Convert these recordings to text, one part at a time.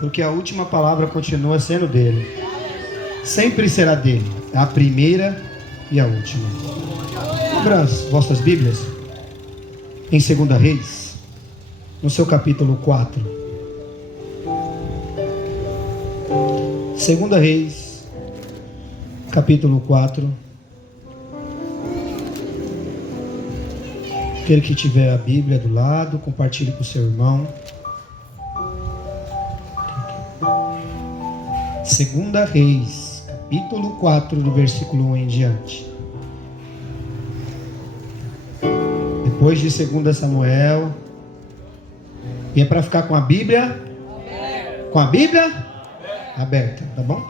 porque a última palavra continua sendo dele. Sempre será dele, a primeira e a última. Abra as vossas Bíblias em 2 Reis, no seu capítulo 4. 2 Reis, capítulo 4. Aquele que tiver a Bíblia do lado, compartilhe com o seu irmão. 2 Reis, capítulo 4, do versículo 1 em diante. Depois de 2 Samuel. E é para ficar com a Bíblia? Com a Bíblia? Aberta, tá bom?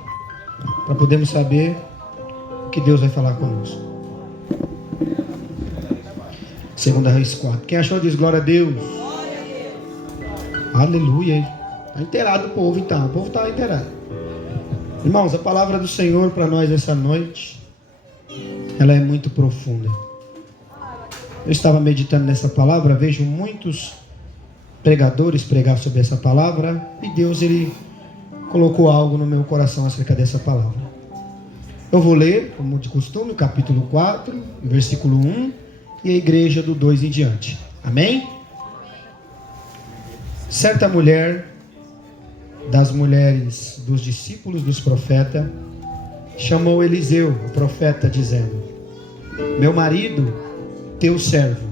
Para podermos saber o que Deus vai falar conosco. 2 Reis 4. Quem achou diz glória a Deus. Aleluia. Está inteirado o povo então. O povo está inteirado. Irmãos, a palavra do Senhor para nós essa noite, ela é muito profunda. Eu estava meditando nessa palavra, vejo muitos pregadores pregar sobre essa palavra, e Deus, Ele colocou algo no meu coração acerca dessa palavra. Eu vou ler, como de costume, o capítulo 4, versículo 1, e a igreja do 2 em diante. Amém? Certa mulher, das mulheres dos discípulos dos profetas, chamou Eliseu, o profeta, dizendo: meu marido, teu servo,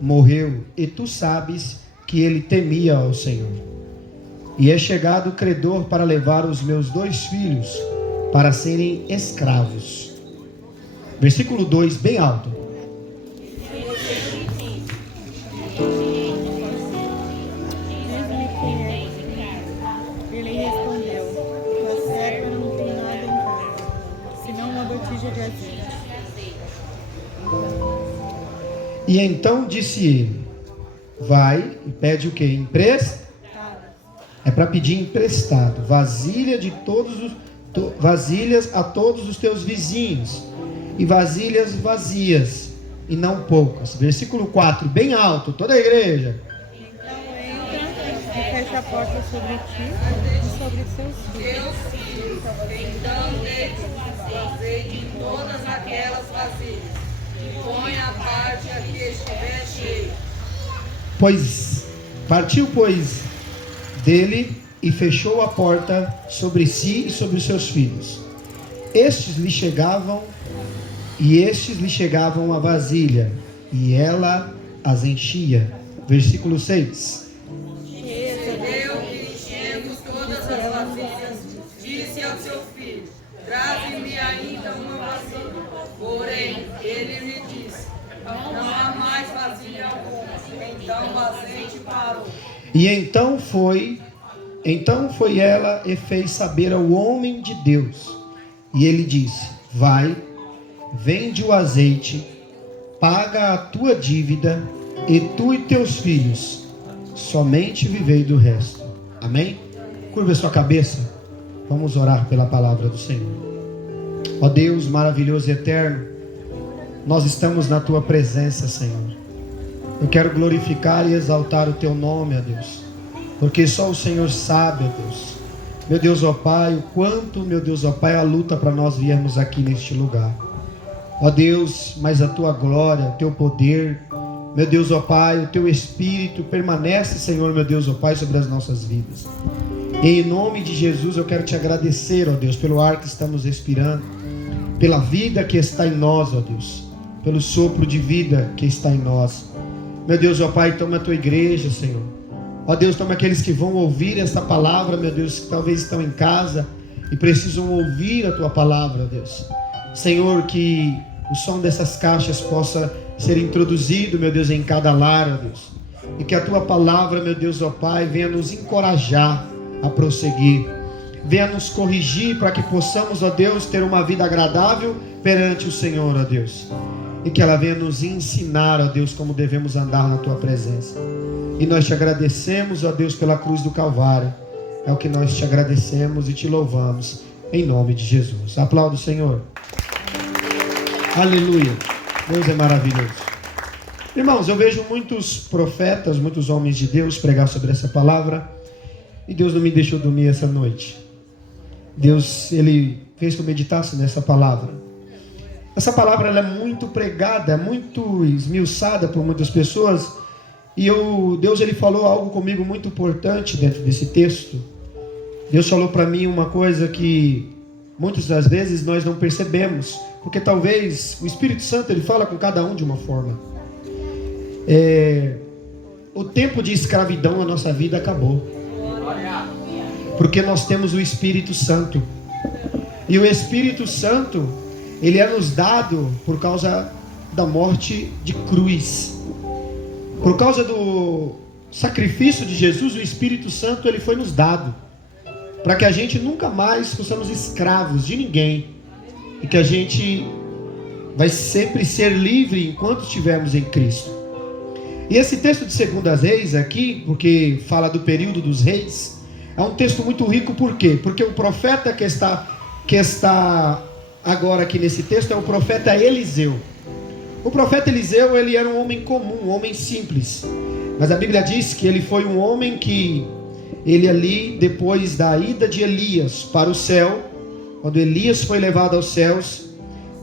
morreu, e tu sabes que ele temia ao Senhor. E é chegado o credor para levar os meus 2 filhos para serem escravos. Versículo 2, bem alto. Ele respondeu: tua serva não tem nada em casa, senão uma botija de azeite. E então disse ele: vai e pede o que? Emprestado. É para pedir emprestado. Vasilhas a todos os teus vizinhos, e vasilhas vazias, e não poucas. Versículo 4, bem alto, toda a igreja. Então entra e fecha a porta sobre ti e sobre seus filhos. Então deite o azeite em todas aquelas vasilhas, e põe a parte a que estiver cheia. Partiu, pois, dele, e fechou a porta sobre si e sobre os seus filhos. Estes lhe chegavam a vasilha, e ela as enchia. Versículo 6. Recebeu e enchendo todas as vasilhas, disse ao seu filho: traze-me ainda uma vasilha. Porém, ele lhe disse: não há mais vasilha alguma. Então o azeite parou. E então foi ela e fez saber ao homem de Deus. E ele disse: vai, vende o azeite, paga a tua dívida, e tu e teus filhos somente vivei do resto. Amém? Curva a sua cabeça. Vamos orar pela palavra do Senhor. Ó Deus maravilhoso e eterno, nós estamos na tua presença, Senhor. Eu quero glorificar e exaltar o teu nome, ó Deus, porque só o Senhor sabe, ó Deus. Meu Deus, ó Pai, o quanto, meu Deus, ó Pai, a luta para nós viermos aqui neste lugar. Ó Deus, mas a tua glória, o teu poder, meu Deus, ó Pai, o teu Espírito permanece, Senhor, meu Deus, ó Pai, sobre as nossas vidas. E em nome de Jesus eu quero te agradecer, ó Deus, pelo ar que estamos respirando, pela vida que está em nós, ó Deus, pelo sopro de vida que está em nós. Meu Deus, ó Pai, toma a tua igreja, Senhor. Ó Deus, toma aqueles que vão ouvir esta palavra, meu Deus, que talvez estão em casa e precisam ouvir a tua palavra, ó Deus. Senhor, que o som dessas caixas possa ser introduzido, meu Deus, em cada lar, ó Deus. E que a tua palavra, meu Deus, ó Pai, venha nos encorajar a prosseguir. Venha nos corrigir para que possamos, ó Deus, ter uma vida agradável perante o Senhor, ó Deus. E que ela venha nos ensinar, ó Deus, como devemos andar na tua presença. E nós te agradecemos, ó Deus, pela cruz do Calvário. É o que nós te agradecemos e te louvamos, em nome de Jesus. Aplauda o Senhor. Aleluia. Deus é maravilhoso. Irmãos, eu vejo muitos profetas, muitos homens de Deus pregar sobre essa palavra. E Deus não me deixou dormir essa noite. Deus, Ele fez que eu meditasse nessa palavra. Essa palavra ela é muito pregada, muito esmiuçada por muitas pessoas. E Deus ele falou algo comigo muito importante dentro desse texto. Deus falou para mim uma coisa que muitas das vezes nós não percebemos. Porque talvez o Espírito Santo ele fala com cada um de uma forma. O tempo de escravidão na nossa vida acabou. Porque nós temos o Espírito Santo. E o Espírito Santo, ele é nos dado por causa da morte de cruz. Por causa do sacrifício de Jesus, o Espírito Santo, ele foi nos dado. Para que a gente nunca mais possamos escravos de ninguém. E que a gente vai sempre ser livre enquanto estivermos em Cristo. E esse texto de 2 Reis aqui, porque fala do período dos reis, é um texto muito rico, por quê? Porque o profeta que está agora aqui nesse texto é o profeta Eliseu. O profeta Eliseu, ele era um homem comum, um homem simples. Mas a Bíblia diz que ele foi um homem que, ele ali, depois da ida de Elias para o céu, quando Elias foi levado aos céus,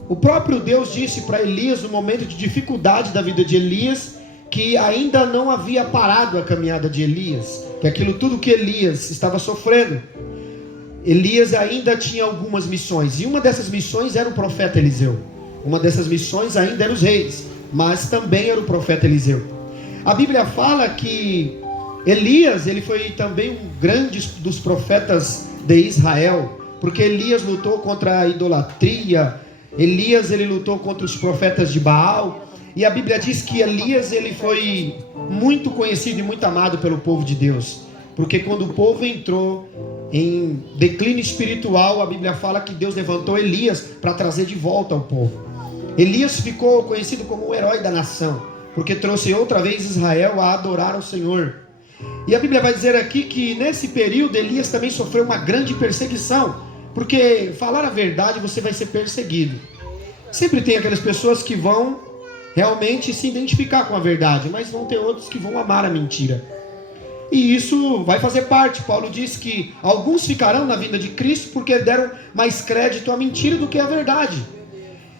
o próprio Deus disse para Elias, no momento de dificuldade da vida de Elias, que ainda não havia parado a caminhada de Elias, que aquilo tudo que Elias estava sofrendo, Elias ainda tinha algumas missões, e uma dessas missões era o profeta Eliseu. Uma dessas missões ainda era os reis, mas também era o profeta Eliseu. A Bíblia fala que Elias, ele foi também um grande dos profetas de Israel, porque Elias lutou contra a idolatria, Elias ele lutou contra os profetas de Baal, e a Bíblia diz que Elias ele foi muito conhecido e muito amado pelo povo de Deus, porque quando o povo entrou em declínio espiritual, a Bíblia fala que Deus levantou Elias para trazer de volta ao povo. Elias ficou conhecido como o herói da nação, porque trouxe outra vez Israel a adorar ao Senhor. E a Bíblia vai dizer aqui que nesse período Elias também sofreu uma grande perseguição, porque falar a verdade você vai ser perseguido. Sempre tem aquelas pessoas que vão realmente se identificar com a verdade, mas vão ter outros que vão amar a mentira. E isso vai fazer parte. Paulo diz que alguns ficarão na vinda de Cristo porque deram mais crédito à mentira do que à verdade.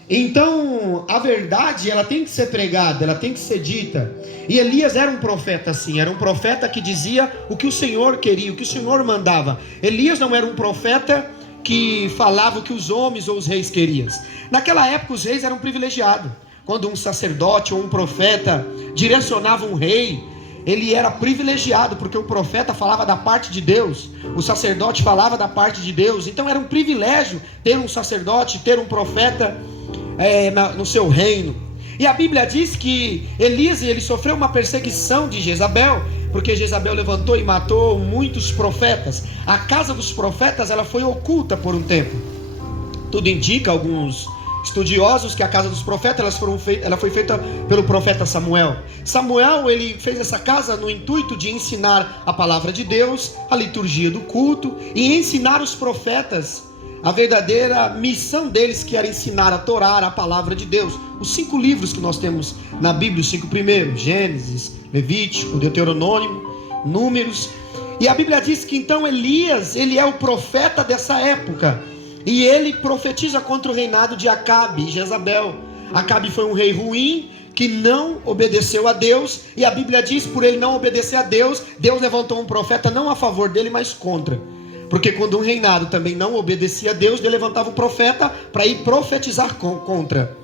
Então a verdade ela tem que ser pregada, ela tem que ser dita. E Elias era um profeta assim, era um profeta que dizia o que o Senhor queria, o que o Senhor mandava. Elias não era um profeta que falava o que os homens ou os reis queriam. Naquela época os reis eram privilegiados. Quando um sacerdote ou um profeta direcionava um rei, ele era privilegiado, porque o profeta falava da parte de Deus, o sacerdote falava da parte de Deus. Então era um privilégio ter um sacerdote, ter um profeta no seu reino. E a Bíblia diz que Elias ele sofreu uma perseguição de Jezabel, porque Jezabel levantou e matou muitos profetas. A casa dos profetas ela foi oculta por um tempo. Tudo indica, alguns estudiosos, que a casa dos profetas ela foi feita pelo profeta Samuel. Samuel ele fez essa casa no intuito de ensinar a palavra de Deus, a liturgia do culto, e ensinar os profetas a verdadeira missão deles, que era ensinar a Torá, a palavra de Deus. Os 5 livros que nós temos na Bíblia, os 5 primeiros: Gênesis, Levítico, Deuteronômio, Números. E a Bíblia diz que então Elias ele é o profeta dessa época, e ele profetiza contra o reinado de Acabe e Jezabel. Acabe foi um rei ruim, que não obedeceu a Deus, e a Bíblia diz, por ele não obedecer a Deus, Deus levantou um profeta não a favor dele, mas contra. Porque quando um reinado também não obedecia a Deus, ele levantava o profeta para ir profetizar contra.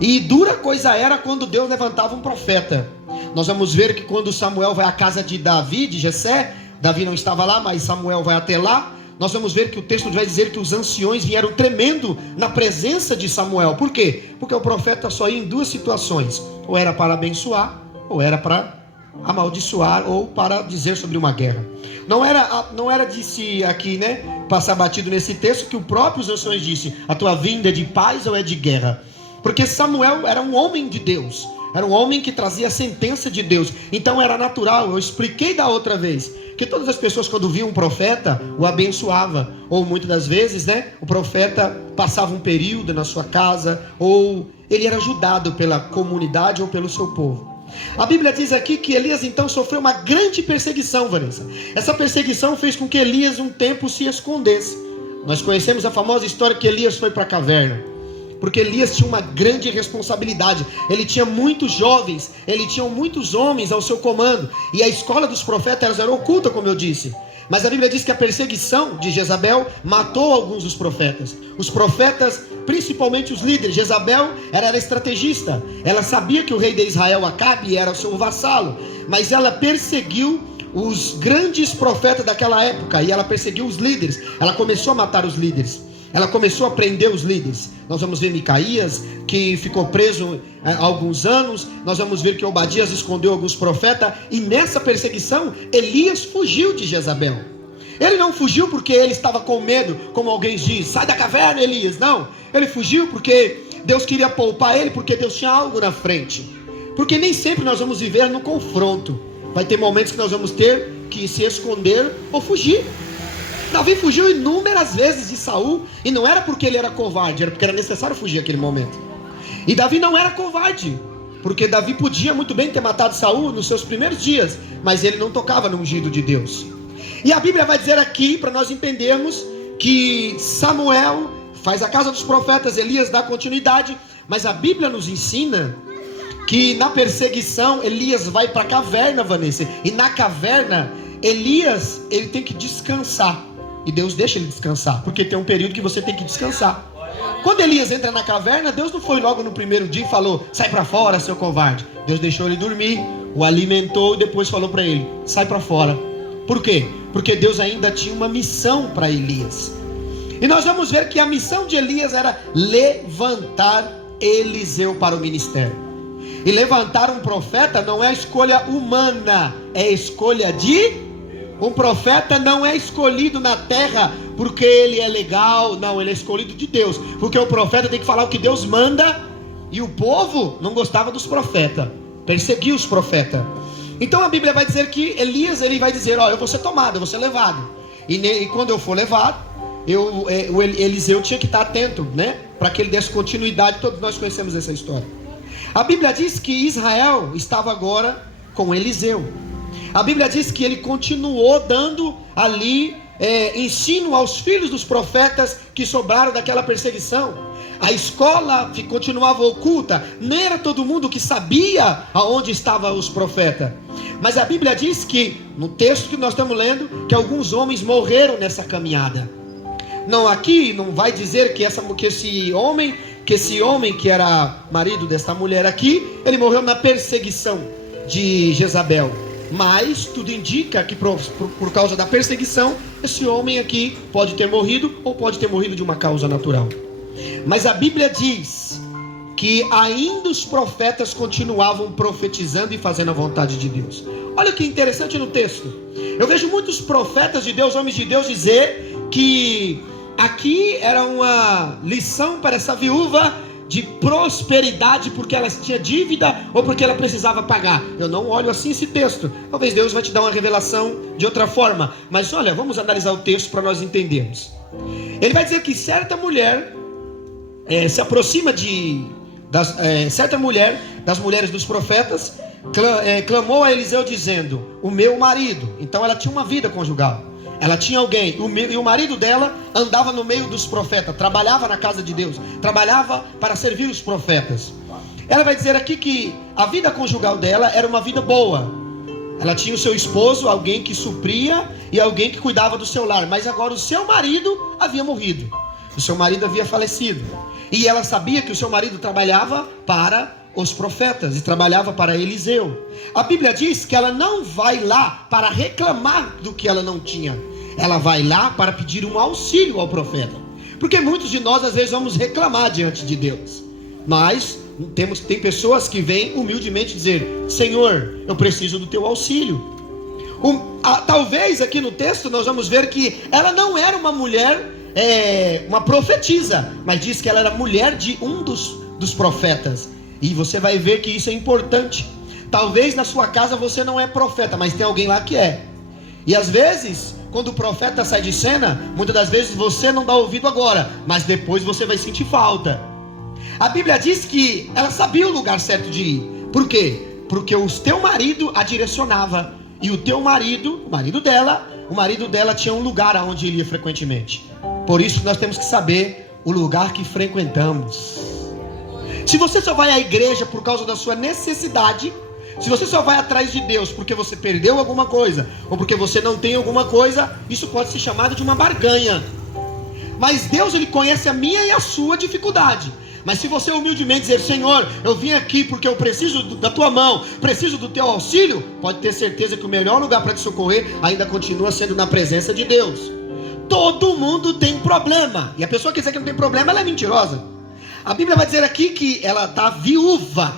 E dura coisa era quando Deus levantava um profeta. Nós vamos ver que quando Samuel vai à casa de Davi, de Jessé, Davi não estava lá, mas Samuel vai até lá. Nós vamos ver que o texto vai dizer que os anciões vieram tremendo na presença de Samuel. Por quê? Porque o profeta só ia em 2 situações: ou era para abençoar, ou era para amaldiçoar, ou para dizer sobre uma guerra. Não era de se aqui, passar batido nesse texto, que o próprio anciões disse: a tua vinda é de paz ou é de guerra? Porque Samuel era um homem de Deus, era um homem que trazia a sentença de Deus. Então era natural, eu expliquei da outra vez, que todas as pessoas quando viam um profeta, o abençoava. Ou muitas das vezes, o profeta passava um período na sua casa, ou ele era ajudado pela comunidade ou pelo seu povo. A Bíblia diz aqui que Elias então sofreu uma grande perseguição, Vanessa. Essa perseguição fez com que Elias um tempo se escondesse. Nós conhecemos a famosa história que Elias foi para a caverna, porque Elias tinha uma grande responsabilidade. Ele tinha muitos jovens, ele tinha muitos homens ao seu comando, e a escola dos profetas era oculta, como eu disse. Mas a Bíblia diz que a perseguição de Jezabel matou alguns dos profetas. Os profetas, principalmente os líderes. Jezabel era estrategista. Ela sabia que o rei de Israel, Acabe, era o seu vassalo. Mas ela perseguiu os grandes profetas daquela época. E ela perseguiu os líderes. Ela começou a matar os líderes. Ela começou a prender os líderes. Nós vamos ver Micaías, que ficou preso há alguns anos. Nós vamos ver que Obadias escondeu alguns profetas. E nessa perseguição, Elias fugiu de Jezabel. Ele não fugiu porque ele estava com medo, como alguém diz, sai da caverna, Elias. Não, ele fugiu porque Deus queria poupar ele, porque Deus tinha algo na frente. Porque nem sempre nós vamos viver no confronto. Vai ter momentos que nós vamos ter que se esconder ou fugir. Davi fugiu inúmeras vezes de Saul, e não era porque ele era covarde, era porque era necessário fugir naquele momento. E Davi não era covarde, porque Davi podia muito bem ter matado Saul nos seus primeiros dias, mas ele não tocava no ungido de Deus. E a Bíblia vai dizer aqui, para nós entendermos, que Samuel faz a casa dos profetas, Elias dá continuidade, mas a Bíblia nos ensina que na perseguição Elias vai para a caverna, Vanessa, e na caverna Elias, ele tem que descansar. E Deus deixa ele descansar, porque tem um período que você tem que descansar. Quando Elias entra na caverna, Deus não foi logo no primeiro dia e falou, sai para fora, seu covarde. Deus deixou ele dormir, o alimentou e depois falou para ele, sai para fora. Por quê? Porque Deus ainda tinha uma missão para Elias. E nós vamos ver que a missão de Elias era levantar Eliseu para o ministério. E levantar um profeta não é escolha humana, é escolha de... Um profeta não é escolhido na terra porque ele é legal, não, ele é escolhido de Deus, porque o profeta tem que falar o que Deus manda, e o povo não gostava dos profetas, perseguia os profetas. Então a Bíblia vai dizer que Elias, ele vai dizer, ó, eu vou ser tomado, eu vou ser levado, e quando eu for levado, o Eliseu tinha que estar atento, né, para que ele desse continuidade. Todos nós conhecemos essa história. A Bíblia diz que Israel estava agora com Eliseu. A Bíblia diz que ele continuou dando ali ensino aos filhos dos profetas que sobraram daquela perseguição. A escola continuava oculta, não era todo mundo que sabia aonde estavam os profetas. Mas a Bíblia diz que, no texto que nós estamos lendo, que alguns homens morreram nessa caminhada. Não, aqui não vai dizer que esse homem que era marido dessa mulher aqui, ele morreu na perseguição de Jezabel. Mas tudo indica que por causa da perseguição, esse homem aqui pode ter morrido, ou pode ter morrido de uma causa natural. Mas a Bíblia diz que ainda os profetas continuavam profetizando e fazendo a vontade de Deus. Olha que interessante no texto. Eu vejo muitos profetas de Deus, homens de Deus, dizer que aqui era uma lição para essa viúva de prosperidade, porque ela tinha dívida ou porque ela precisava pagar. Eu não olho assim esse texto. Talvez Deus vai te dar uma revelação de outra forma. Mas olha, vamos analisar o texto para nós entendermos. Ele vai dizer que certa mulher se aproxima certa mulher das mulheres dos profetas, clamou a Eliseu dizendo, o meu marido. Então ela tinha uma vida conjugal. Ela tinha alguém, e o marido dela andava no meio dos profetas, trabalhava na casa de Deus, trabalhava para servir os profetas. Ela vai dizer aqui que a vida conjugal dela era uma vida boa. Ela tinha o seu esposo, alguém que supria e alguém que cuidava do seu lar. Mas agora o seu marido havia morrido, o seu marido havia falecido. E ela sabia que o seu marido trabalhava para os profetas e trabalhava para Eliseu. A Bíblia diz que ela não vai lá para reclamar do que ela não tinha. Ela vai lá para pedir um auxílio ao profeta. Porque muitos de nós às vezes vamos reclamar diante de Deus. Mas tem pessoas que vêm humildemente dizer, Senhor, eu preciso do teu auxílio. Talvez aqui no texto nós vamos ver que ela não era uma mulher, uma profetisa, mas diz que ela era mulher de um dos profetas. E você vai ver que isso é importante. Talvez na sua casa você não é profeta, mas tem alguém lá que é. E às vezes, quando o profeta sai de cena, muitas das vezes você não dá ouvido agora, mas depois você vai sentir falta. A Bíblia diz que ela sabia o lugar certo de ir. Por quê? Porque o teu marido a direcionava. E o teu marido, o marido dela tinha um lugar aonde ele ia frequentemente. Por isso nós temos que saber o lugar que frequentamos. Se você só vai à igreja por causa da sua necessidade, se você só vai atrás de Deus porque você perdeu alguma coisa, ou porque você não tem alguma coisa, isso pode ser chamado de uma barganha. Mas Deus, Ele conhece a minha e a sua dificuldade. Mas se você humildemente dizer: Senhor, eu vim aqui porque eu preciso da tua mão, preciso do teu auxílio, pode ter certeza que o melhor lugar para te socorrer ainda continua sendo na presença de Deus. Todo mundo tem problema, e a pessoa que dizer que não tem problema, ela é mentirosa. A Bíblia vai dizer aqui que ela está viúva,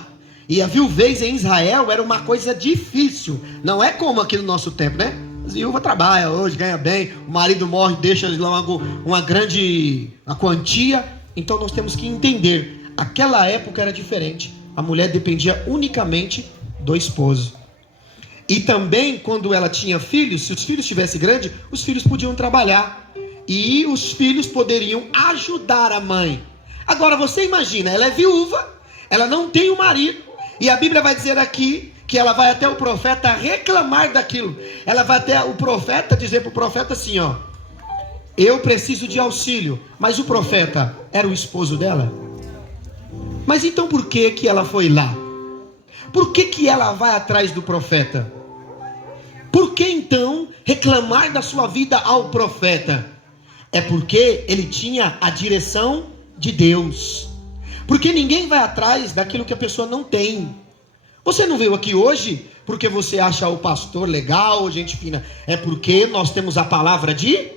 e a viuvez em Israel era uma coisa difícil. Não é como aqui no nosso tempo, né? A viúva trabalha hoje, ganha bem, o marido morre, deixa logo uma grande quantia. Então nós temos que entender, aquela época era diferente. A mulher dependia unicamente do esposo. E também quando ela tinha filhos, se os filhos estivessem grandes, os filhos podiam trabalhar. E os filhos poderiam ajudar a mãe. Agora você imagina, ela é viúva, ela não tem um marido. E a Bíblia vai dizer aqui que ela vai até o profeta reclamar daquilo. Ela vai até o profeta dizer para o profeta assim, ó: eu preciso de auxílio. Mas o profeta era o esposo dela? Mas então por que que ela foi lá? Por que que ela vai atrás do profeta? Por que então reclamar da sua vida ao profeta? É porque ele tinha a direção de Deus. Porque ninguém vai atrás daquilo que a pessoa não tem. Você não veio aqui hoje porque você acha o pastor legal, gente fina. É porque nós temos a palavra de...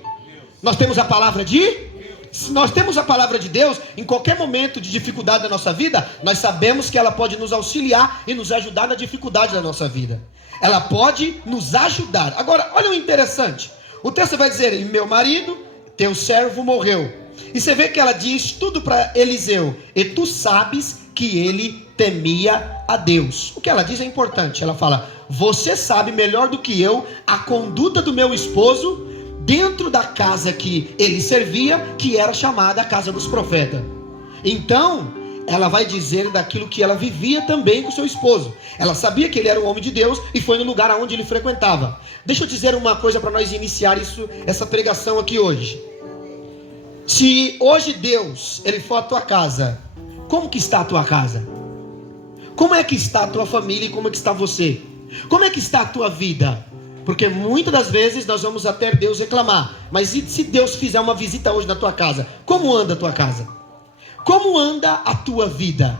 Nós temos a palavra de... Se nós temos a palavra de Deus, em qualquer momento de dificuldade da nossa vida, nós sabemos que ela pode nos auxiliar e nos ajudar na dificuldade da nossa vida. Ela pode nos ajudar. Agora, olha o interessante. O texto vai dizer: e meu marido, teu servo, morreu. E você vê que ela diz tudo para Eliseu: e tu sabes que ele temia a Deus. O que ela diz é importante. Ela fala: você sabe melhor do que eu a conduta do meu esposo dentro da casa que ele servia, que era chamada a casa dos profetas. Então ela vai dizer daquilo que ela vivia também com seu esposo. Ela sabia que ele era um homem de Deus e foi no lugar onde ele frequentava. Deixa eu dizer uma coisa para nós iniciar essa pregação aqui hoje. Se hoje Deus, Ele for à tua casa, como que está a tua casa? Como é que está a tua família e como é que está você? Como é que está a tua vida? Porque muitas das vezes nós vamos até Deus reclamar. Mas e se Deus fizer uma visita hoje na tua casa? Como anda a tua casa? Como anda a tua vida?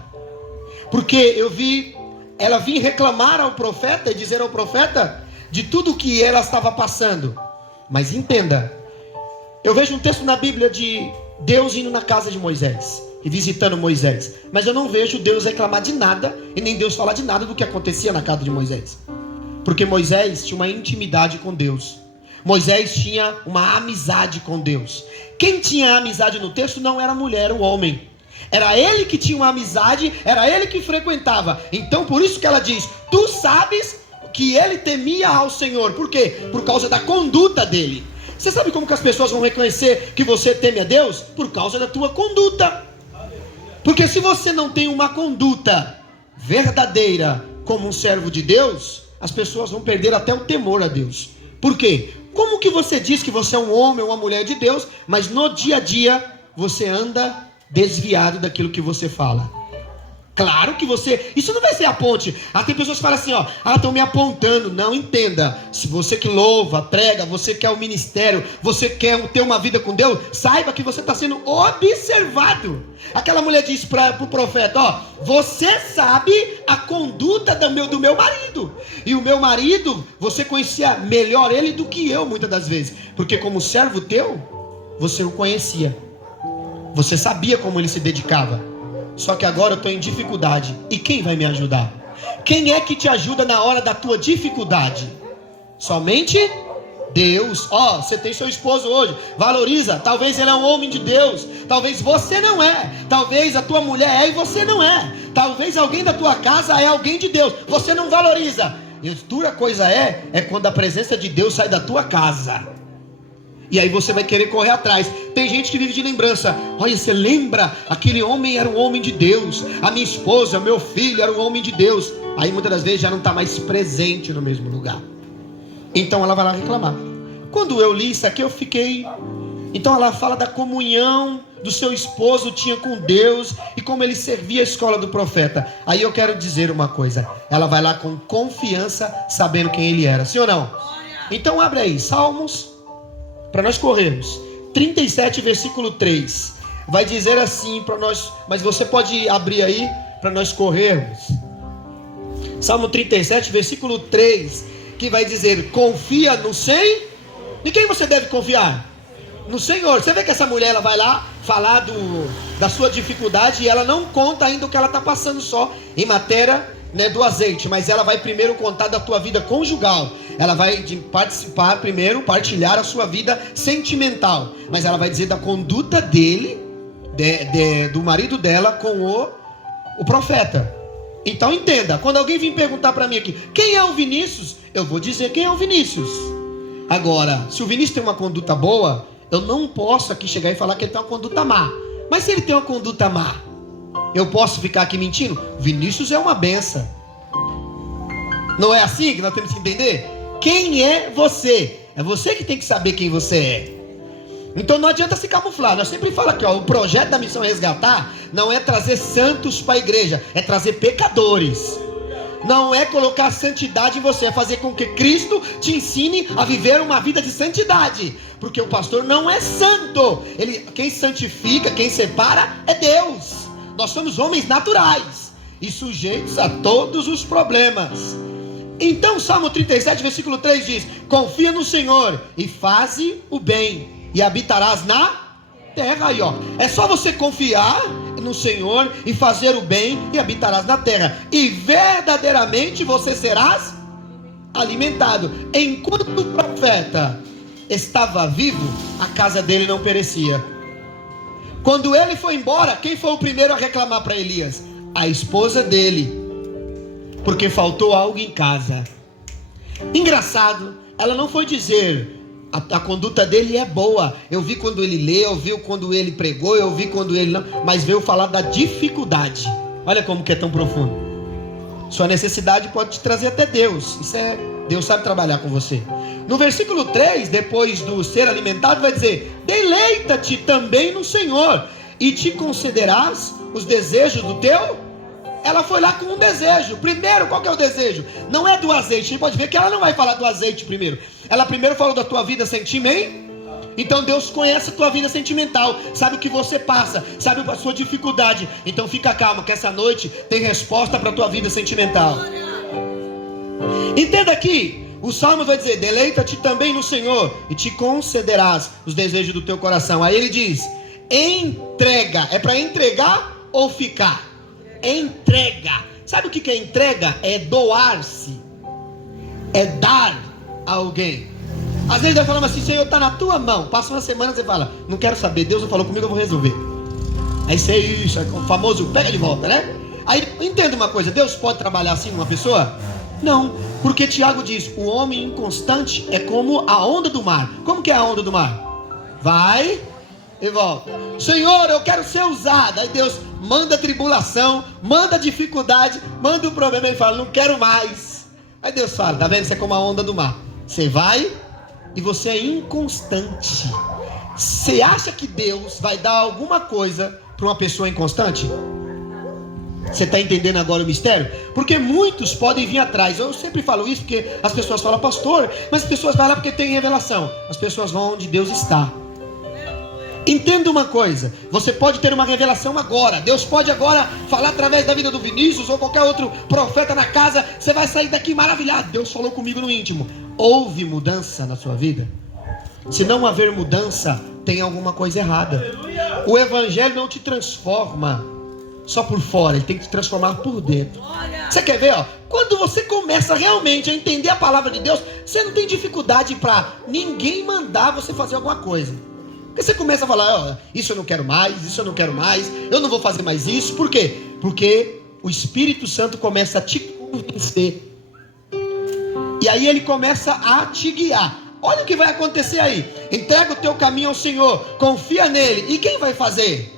Porque eu vi ela vir reclamar ao profeta e dizer ao profeta de tudo que ela estava passando. Mas entenda, eu vejo um texto na Bíblia de Deus indo na casa de Moisés e visitando Moisés. Mas eu não vejo Deus reclamar de nada e nem Deus falar de nada do que acontecia na casa de Moisés. Porque Moisés tinha uma intimidade com Deus. Moisés tinha uma amizade com Deus. Quem tinha amizade no texto não era a mulher, era o homem. Era ele que tinha uma amizade, era ele que frequentava. Então por isso que ela diz: tu sabes que ele temia ao Senhor. Por quê? Por causa da conduta dele. Você sabe como que as pessoas vão reconhecer que você teme a Deus? Por causa da tua conduta. Porque se você não tem uma conduta verdadeira como um servo de Deus, as pessoas vão perder até o temor a Deus. Por quê? Como que você diz que você é um homem ou uma mulher de Deus, mas no dia a dia você anda desviado daquilo que você fala? Claro que você... Isso não vai ser a ponte. Tem pessoas que falam assim, ó: estão me apontando. Não, entenda. Se você que louva, prega, você quer o ministério, você quer ter uma vida com Deus, saiba que você está sendo observado. Aquela mulher disse para o profeta: ó, você sabe a conduta do meu marido. E o meu marido, você conhecia melhor ele do que eu, muitas das vezes. Porque como servo teu, você o conhecia. Você sabia como ele se dedicava. Só que agora eu estou em dificuldade. E quem vai me ajudar? Quem é que te ajuda na hora da tua dificuldade? Somente Deus. Você tem seu esposo hoje, valoriza. Talvez ele é um homem de Deus, talvez você não é. Talvez a tua mulher é e você não é. Talvez alguém da tua casa é alguém de Deus, você não valoriza. E a dura coisa é quando a presença de Deus sai da tua casa. E aí você vai querer correr atrás. Tem gente que vive de lembrança. Olha, você lembra? Aquele homem era um homem de Deus. A minha esposa, meu filho era um homem de Deus. Aí muitas das vezes já não está mais presente no mesmo lugar. Então ela vai lá reclamar. Quando eu li isso aqui eu fiquei... Então ela fala da comunhão do seu esposo tinha com Deus e como ele servia a escola do profeta. Aí eu quero dizer uma coisa. Ela vai lá com confiança, sabendo quem ele era. Sim ou não? Então abre aí, Salmos, para nós corrermos. 37, versículo 3. Vai dizer assim para nós, mas você pode abrir aí para nós corrermos. Salmo 37, versículo 3, que vai dizer: confia no Senhor. De quem você deve confiar? No Senhor. Você vê que essa mulher, ela vai lá falar da sua dificuldade e ela não conta ainda o que ela está passando só em matéria, né, do azeite, mas ela vai primeiro contar da tua vida conjugal. Ela vai participar primeiro, partilhar a sua vida sentimental, mas ela vai dizer da conduta dele, do marido dela com o profeta. Então entenda, quando alguém vir perguntar para mim aqui, quem é o Vinícius? Eu vou dizer quem é o Vinícius. Agora, se o Vinícius tem uma conduta boa, eu não posso aqui chegar e falar que ele tem uma conduta má. Mas se ele tem uma conduta má, eu posso ficar aqui mentindo? Vinícius é uma benção. Não é assim que nós temos que entender? Quem é você? É você que tem que saber quem você é. Então não adianta se camuflar. Nós sempre falamos aqui, o projeto da Missão Resgatar não é trazer santos para a igreja, é trazer pecadores. Não é colocar santidade em você, é fazer com que Cristo te ensine a viver uma vida de santidade. Porque o pastor não é santo. Quem santifica, quem separa é Deus. Nós somos homens naturais e sujeitos a todos os problemas. Então Salmo 37, versículo 3 diz: confia no Senhor e faze o bem, e habitarás na terra. Aí, ó, é só você confiar no Senhor e fazer o bem, e habitarás na terra, e verdadeiramente você serás alimentado. Enquanto o profeta estava vivo, a casa dele não perecia. Quando ele foi embora, quem foi o primeiro a reclamar para Elias? A esposa dele, porque faltou algo em casa. Engraçado, ela não foi dizer: a conduta dele é boa, eu vi quando ele lê, eu vi quando ele pregou, eu vi quando ele não, mas veio falar da dificuldade. Olha como que é tão profundo. Sua necessidade pode te trazer até Deus. Deus sabe trabalhar com você. No versículo 3, depois do ser alimentado, vai dizer: deleita-te também no Senhor, e te concederás os desejos do teu. Ela foi lá com um desejo. Primeiro, qual que é o desejo? Não é do azeite. Você pode ver que ela não vai falar do azeite primeiro. Ela primeiro falou da tua vida sentimental. Então Deus conhece a tua vida sentimental, sabe o que você passa, sabe a sua dificuldade. Então fica calma, que essa noite tem resposta para a tua vida sentimental. Entenda aqui, o Salmo vai dizer: deleita-te também no Senhor, e te concederás os desejos do teu coração. Aí ele diz: entrega. É para entregar ou ficar? Entrega. Sabe o que é entrega? É doar-se, é dar a alguém. Às vezes nós falamos assim: Senhor, está na tua mão. Passa uma semana, você fala: não quero saber, Deus não falou comigo, eu vou resolver. Aí você isso, o famoso pega de volta, né? Aí entenda uma coisa: Deus pode trabalhar assim numa pessoa? Não, porque Tiago diz: o homem inconstante é como a onda do mar. Como que é a onda do mar? Vai e volta. Senhor, eu quero ser usado. Aí Deus manda tribulação, manda dificuldade, manda um problema. Ele fala: não quero mais. Aí Deus fala: tá vendo? Você é como a onda do mar. Você vai e você é inconstante. Você acha que Deus vai dar alguma coisa para uma pessoa inconstante? Você está entendendo agora o mistério? Porque muitos podem vir atrás. Eu sempre falo isso porque as pessoas falam: pastor, mas as pessoas vão lá porque tem revelação. As pessoas vão onde Deus está. Entenda uma coisa: você pode ter uma revelação agora. Deus pode agora falar através da vida do Vinícius ou qualquer outro profeta na casa. Você vai sair daqui maravilhado: Deus falou comigo no íntimo. Houve mudança na sua vida? Se não haver mudança, tem alguma coisa errada. O evangelho não te transforma só por fora, ele tem que te transformar por dentro. Você quer ver, ó? Quando você começa realmente a entender a palavra de Deus, você não tem dificuldade para ninguém mandar você fazer alguma coisa. Porque você começa a falar: ó, isso eu não quero mais, isso eu não quero mais, eu não vou fazer mais isso. Por quê? Porque o Espírito Santo começa a te convencer. E aí ele começa a te guiar. Olha o que vai acontecer aí. Entrega o teu caminho ao Senhor, confia nele. E quem vai fazer?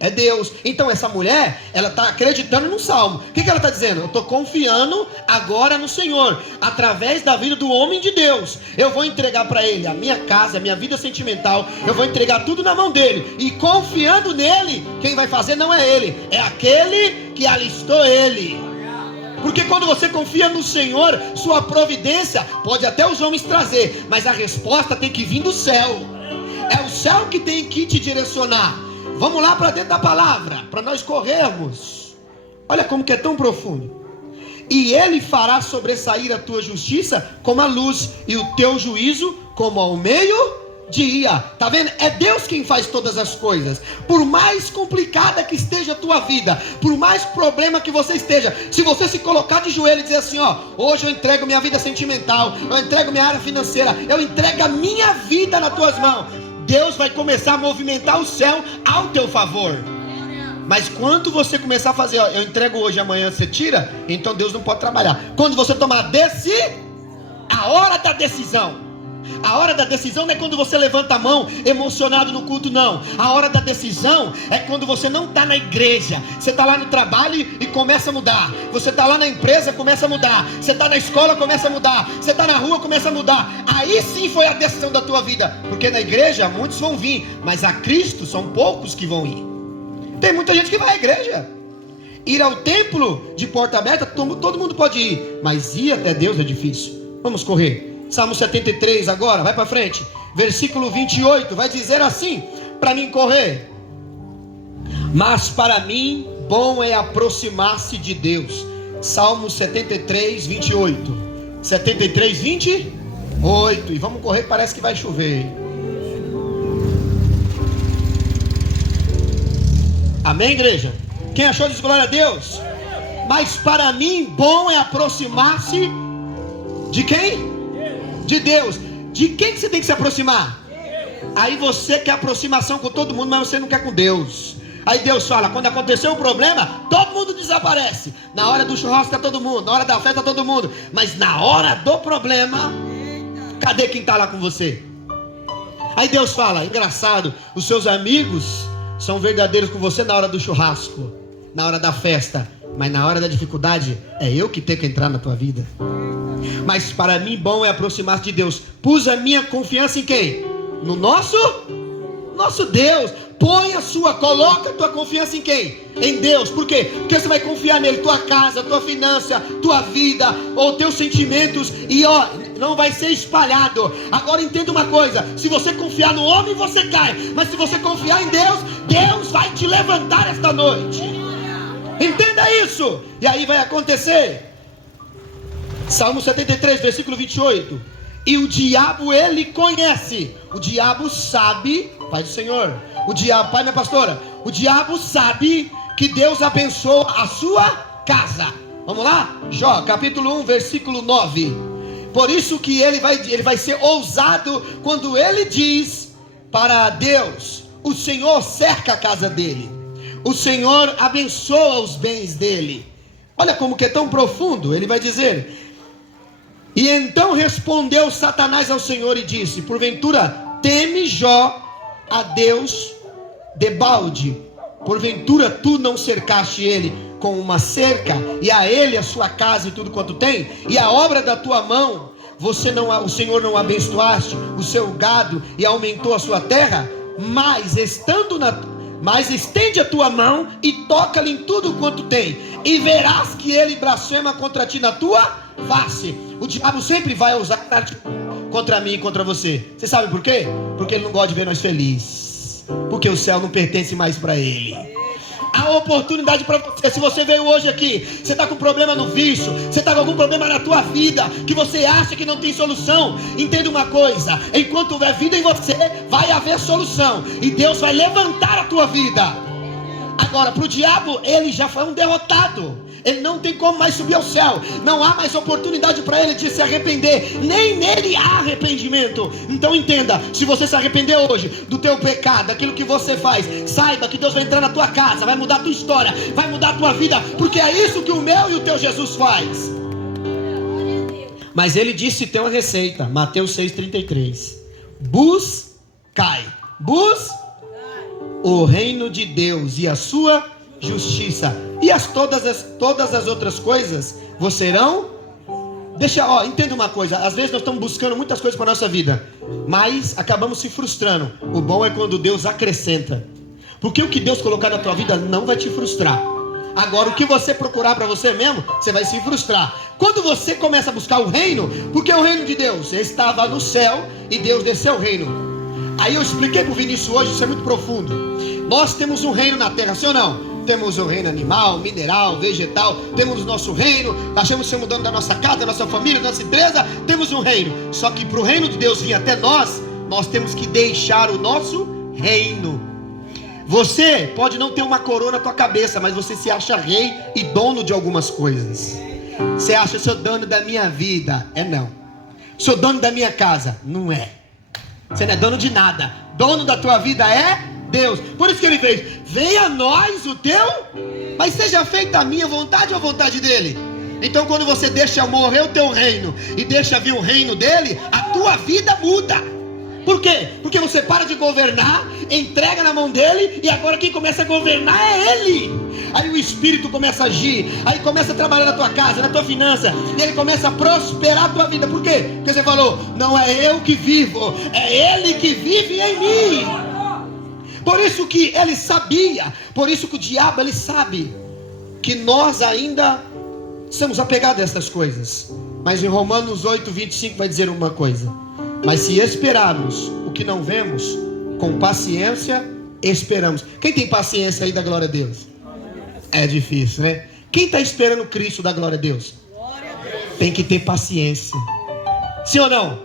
É Deus. Então essa mulher, ela está acreditando no salmo. O que ela está dizendo? Eu estou confiando agora no Senhor, através da vida do homem de Deus. Eu vou entregar para ele a minha casa, a minha vida sentimental. Eu vou entregar tudo na mão dele. E confiando nele, quem vai fazer não é ele, é aquele que alistou ele. Porque quando você confia no Senhor, sua providência pode até os homens trazer, mas a resposta tem que vir do céu. É o céu que tem que te direcionar. Vamos lá para dentro da palavra, para nós corrermos. Olha como que é tão profundo. E ele fará sobressair a tua justiça como a luz, e o teu juízo como ao meio-dia. Tá vendo? É Deus quem faz todas as coisas. Por mais complicada que esteja a tua vida, por mais problema que você esteja, se você se colocar de joelho e dizer assim, ó, hoje eu entrego minha vida sentimental, eu entrego minha área financeira, eu entrego a minha vida nas tuas mãos, Deus vai começar a movimentar o céu ao teu favor. Mas quando você começar a fazer, ó, eu entrego hoje, amanhã você tira, então Deus não pode trabalhar. Quando você tomar a hora da decisão. A hora da decisão não é quando você levanta a mão emocionado no culto, não. A hora da decisão é quando você não está na igreja. Você está lá no trabalho e começa a mudar. Você está lá na empresa, começa a mudar. Você está na escola, começa a mudar. Você está na rua, começa a mudar. Aí sim foi a decisão da tua vida. Porque na igreja muitos vão vir, mas a Cristo são poucos que vão ir. Tem muita gente que vai à igreja. Ir ao templo de porta aberta, todo mundo pode ir, mas ir até Deus é difícil. Vamos correr. Salmo 73 agora, vai para frente. Versículo 28, vai dizer assim, para mim correr. Mas para mim, bom é aproximar-se de Deus. Salmo 73, 28. 73, 28. E vamos correr, parece que vai chover. Amém, igreja? Quem achou disso, glória a Deus? Mas para mim, bom é aproximar-se de quem? De Deus. De quem que você tem que se aproximar? Aí você quer aproximação com todo mundo, mas você não quer com Deus. Aí Deus fala, quando aconteceu um problema, todo mundo desaparece. Na hora do churrasco está todo mundo, na hora da festa está todo mundo. Mas na hora do problema, cadê quem está lá com você? Aí Deus fala, engraçado, os seus amigos são verdadeiros com você na hora do churrasco, na hora da festa, mas na hora da dificuldade, é eu que tenho que entrar na tua vida. Mas para mim bom é aproximar-se de Deus. Pus a minha confiança em quem? No nosso Deus. Coloca a tua confiança em quem? Em Deus. Por quê? Porque você vai confiar nele, tua casa, tua finança, tua vida, ou teus sentimentos, e ó, não vai ser espalhado. Agora entenda uma coisa, se você confiar no homem, você cai, mas se você confiar em Deus, Deus vai te levantar esta noite. Entenda isso. E aí vai acontecer. Salmo 73, versículo 28. E o diabo ele conhece. O diabo sabe, Pai do Senhor, o diabo, Pai minha pastora, o diabo sabe que Deus abençoa a sua casa. Vamos lá? Jó, capítulo 1, versículo 9. Por isso que ele vai ser ousado quando ele diz para Deus, o Senhor cerca a casa dele, o Senhor abençoa os bens dele. Olha como que é tão profundo. Ele vai dizer: e então respondeu Satanás ao Senhor e disse: porventura teme Jó a Deus debalde? Porventura tu não cercaste ele com uma cerca, e a ele a sua casa e tudo quanto tem, e a obra da tua mão, o Senhor não abençoaste o seu gado e aumentou a sua terra? Mas estende a tua mão e toca-lhe em tudo quanto tem, e verás que ele blasfema contra ti na tua face. O diabo sempre vai usar contra mim e contra você. Você sabe por quê? Porque ele não gosta de ver nós felizes, porque o céu não pertence mais para ele. Há oportunidade para você. Se você veio hoje aqui, você está com problema no vício, você está com algum problema na tua vida, que você acha que não tem solução, entenda uma coisa: enquanto houver vida em você, vai haver solução, e Deus vai levantar a tua vida. Agora, para o diabo, ele já foi um derrotado. Ele não tem como mais subir ao céu. Não há mais oportunidade para ele de se arrepender. Nem nele há arrependimento. Então entenda, se você se arrepender hoje do teu pecado, daquilo que você faz, saiba que Deus vai entrar na tua casa, vai mudar a tua história, vai mudar a tua vida, porque é isso que o meu e o teu Jesus faz. Mas ele disse, tem uma receita, Mateus 6,33. Buscai. o reino de Deus e a sua justiça, e todas as outras coisas vos serão. Entenda uma coisa, às vezes nós estamos buscando muitas coisas para a nossa vida, mas acabamos se frustrando. O bom é quando Deus acrescenta, porque o que Deus colocar na tua vida não vai te frustrar. Agora, o que você procurar para você mesmo, você vai se frustrar. Quando você começa a buscar o reino, porque o reino de Deus estava no céu e Deus desceu o reino. Aí eu expliquei para o Vinícius hoje, isso é muito profundo. Nós temos um reino na terra, sim ou não? Temos o reino animal, mineral, vegetal. Temos o nosso reino. Achamos que somos dono da nossa casa, da nossa família, da nossa empresa. Temos um reino. Só que para o reino de Deus vir até nós, nós temos que deixar o nosso reino. Você pode não ter uma coroa na tua cabeça, mas você se acha rei e dono de algumas coisas. Você acha, sou dono da minha vida? Não. Sou dono da minha casa? Não é. Você não é dono de nada. Dono da tua vida é Deus. Por isso que ele fez: venha a nós o teu, mas seja feita a minha vontade ou a vontade dele. Então quando você deixa morrer o teu reino e deixa vir o reino dele, a tua vida muda. Por quê? Porque você para de governar, entrega na mão dele, e agora quem começa a governar é ele. Aí o Espírito começa a agir, aí começa a trabalhar na tua casa, na tua finança, e ele começa a prosperar a tua vida. Por quê? Porque você falou: não é eu que vivo, é ele que vive em mim. Por isso que ele sabia, por isso que o diabo ele sabe que nós ainda somos apegados a essas coisas. Mas em Romanos 8:25 vai dizer uma coisa: mas se esperarmos o que não vemos, com paciência esperamos. Quem tem paciência aí da glória a Deus? É difícil, né? Quem está esperando Cristo da glória a Deus? Tem que ter paciência. Sim ou não?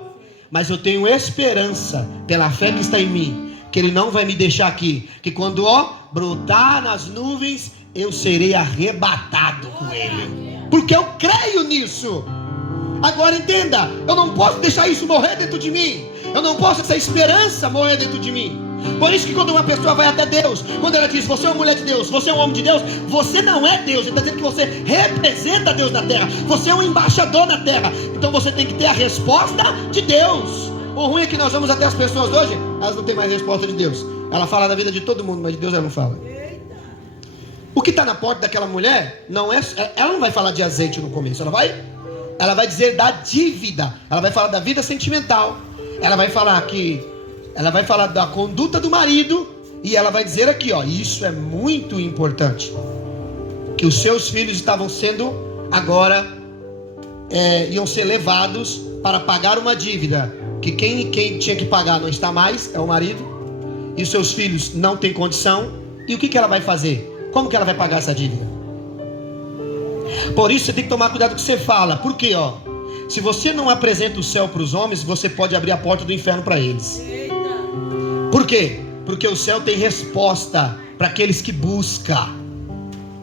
Mas eu tenho esperança, pela fé que está em mim, que Ele não vai me deixar aqui, que quando brotar nas nuvens, eu serei arrebatado com Ele, porque eu creio nisso. Agora entenda, eu não posso deixar isso morrer dentro de mim. Eu não posso essa esperança morrer dentro de mim. Por isso que quando uma pessoa vai até Deus, quando ela diz: você é uma mulher de Deus, você é um homem de Deus, você não é Deus. Ele está dizendo que você representa Deus na terra. Você é um embaixador na terra. Então você tem que ter a resposta de Deus. O ruim é que nós vamos até as pessoas hoje, elas não têm mais resposta de Deus. Ela fala da vida de todo mundo, mas de Deus ela não fala. O que está na porta daquela mulher, ela não vai falar de azeite no começo. Ela vai dizer da dívida. Ela vai falar da vida sentimental. Ela vai falar da conduta do marido. E ela vai dizer aqui, isso é muito importante, que os seus filhos estavam sendo agora iam ser levados para pagar uma dívida, que quem tinha que pagar não está mais, é o marido, e os seus filhos não têm condição. E o que ela vai fazer? Como que ela vai pagar essa dívida? Por isso você tem que tomar cuidado com o que você fala. Por quê? Se você não apresenta o céu para os homens, você pode abrir a porta do inferno para eles. Por quê? Porque o céu tem resposta para aqueles que buscam.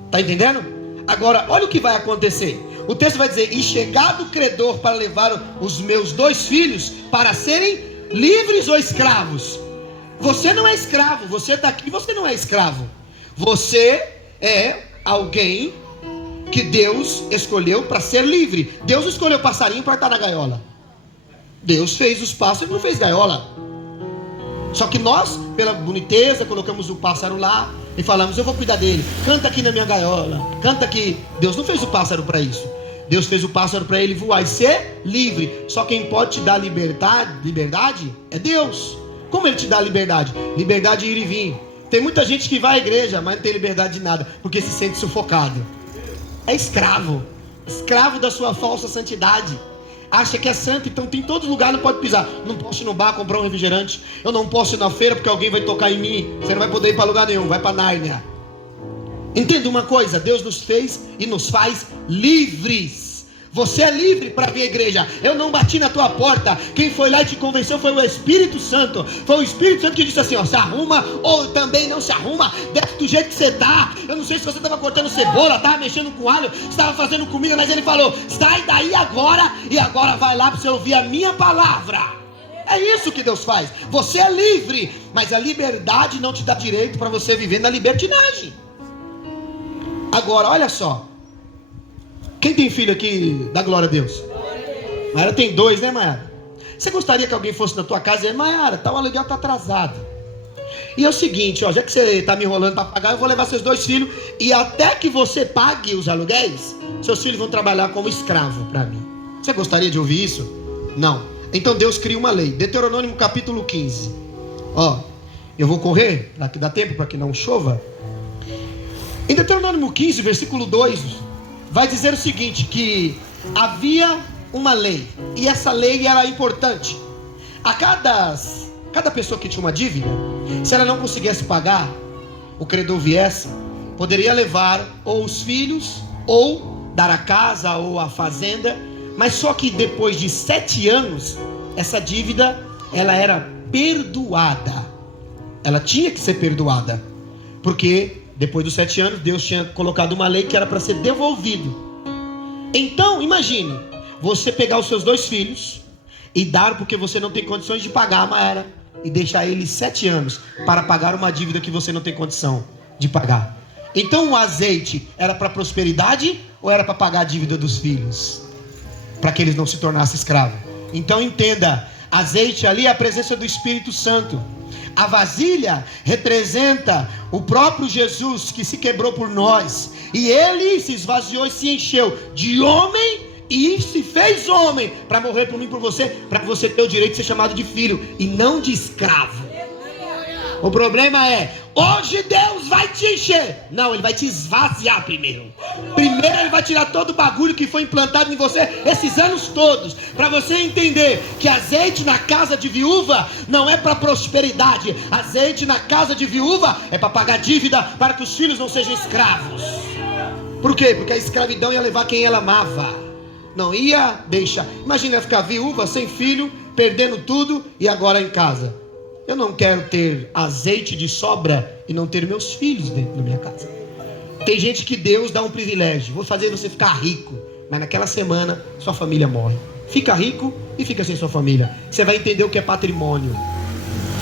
Está entendendo? Agora, olha o que vai acontecer. O texto vai dizer: e chegado o credor para levar os meus 2 filhos para serem livres ou escravos. Você não é escravo, você está aqui, você não é escravo. Você é alguém que Deus escolheu para ser livre. Deus escolheu o passarinho para estar na gaiola. Deus fez os pássaros, não fez gaiola. Só que nós, pela boniteza, colocamos o pássaro lá e falamos: eu vou cuidar dele, canta aqui na minha gaiola, canta aqui. Deus não fez o pássaro para isso. Deus fez o pássaro para ele voar e ser livre. Só quem pode te dar liberdade é Deus. Como Ele te dá liberdade? Liberdade de ir e vir. Tem muita gente que vai à igreja, mas não tem liberdade de nada, porque se sente sufocado. É escravo da sua falsa santidade. Acha que é santo, então tem todo lugar, não pode pisar. Não posso ir no bar comprar um refrigerante. Eu não posso ir na feira porque alguém vai tocar em mim. Você não vai poder ir para lugar nenhum, vai para Nárnia. Entenda uma coisa: Deus nos fez e nos faz livres. Você é livre para vir à igreja. Eu não bati na tua porta. Quem foi lá e te convenceu foi o Espírito Santo. Foi o Espírito Santo que disse assim: se arruma ou também não se arruma, desce do jeito que você está. Eu não sei se você estava cortando cebola, estava mexendo com alho, estava fazendo comida, mas Ele falou: sai daí agora, e agora vai lá para você ouvir a minha palavra. É isso que Deus faz. Você é livre, mas a liberdade não te dá direito para você viver na libertinagem. Agora, olha só. Quem tem filho aqui, dá glória a Deus? Maiara tem 2, né, Maiara? Você gostaria que alguém fosse na tua casa e dizer: Maiara, o aluguel está atrasado. E é o seguinte, ó, já que você está me enrolando para pagar, eu vou levar seus 2 filhos, e até que você pague os aluguéis, seus filhos vão trabalhar como escravo para mim. Você gostaria de ouvir isso? Não. Então Deus cria uma lei. Deuteronômio capítulo 15. Ó, eu vou correr, para que dá tempo, para que não chova. Em Deuteronômio 15, versículo 2, vai dizer o seguinte, que havia uma lei, e essa lei era importante. A cada pessoa que tinha uma dívida, se ela não conseguisse pagar, o credor viesse, poderia levar ou os filhos, ou dar a casa, ou a fazenda, mas só que depois de 7 anos, essa dívida, ela era perdoada. Ela tinha que ser perdoada, porque depois dos 7 anos, Deus tinha colocado uma lei que era para ser devolvido. Então, imagine, você pegar os seus 2 filhos e dar porque você não tem condições de pagar a Maera, e deixar eles 7 anos para pagar uma dívida que você não tem condição de pagar. Então o azeite era para prosperidade ou era para pagar a dívida dos filhos? Para que eles não se tornassem escravos. Então entenda, azeite ali é a presença do Espírito Santo. A vasilha representa o próprio Jesus que se quebrou por nós, e ele se esvaziou e se encheu de homem e se fez homem para morrer por mim e por você, para você ter o direito de ser chamado de filho e não de escravo. O problema é, hoje Deus vai te encher. Não, Ele vai te esvaziar primeiro. Primeiro Ele vai tirar todo o bagulho que foi implantado em você esses anos todos, para você entender que azeite na casa de viúva não é para prosperidade. Azeite na casa de viúva é para pagar dívida, para que os filhos não sejam escravos. Por quê? Porque a escravidão ia levar quem ela amava, não ia deixar. Imagina ficar viúva, sem filho, perdendo tudo e agora em casa. Eu não quero ter azeite de sobra e não ter meus filhos dentro da minha casa. Tem gente que Deus dá um privilégio, vou fazer você ficar rico, mas naquela semana sua família morre. Fica rico e fica sem sua família. Você vai entender o que é patrimônio.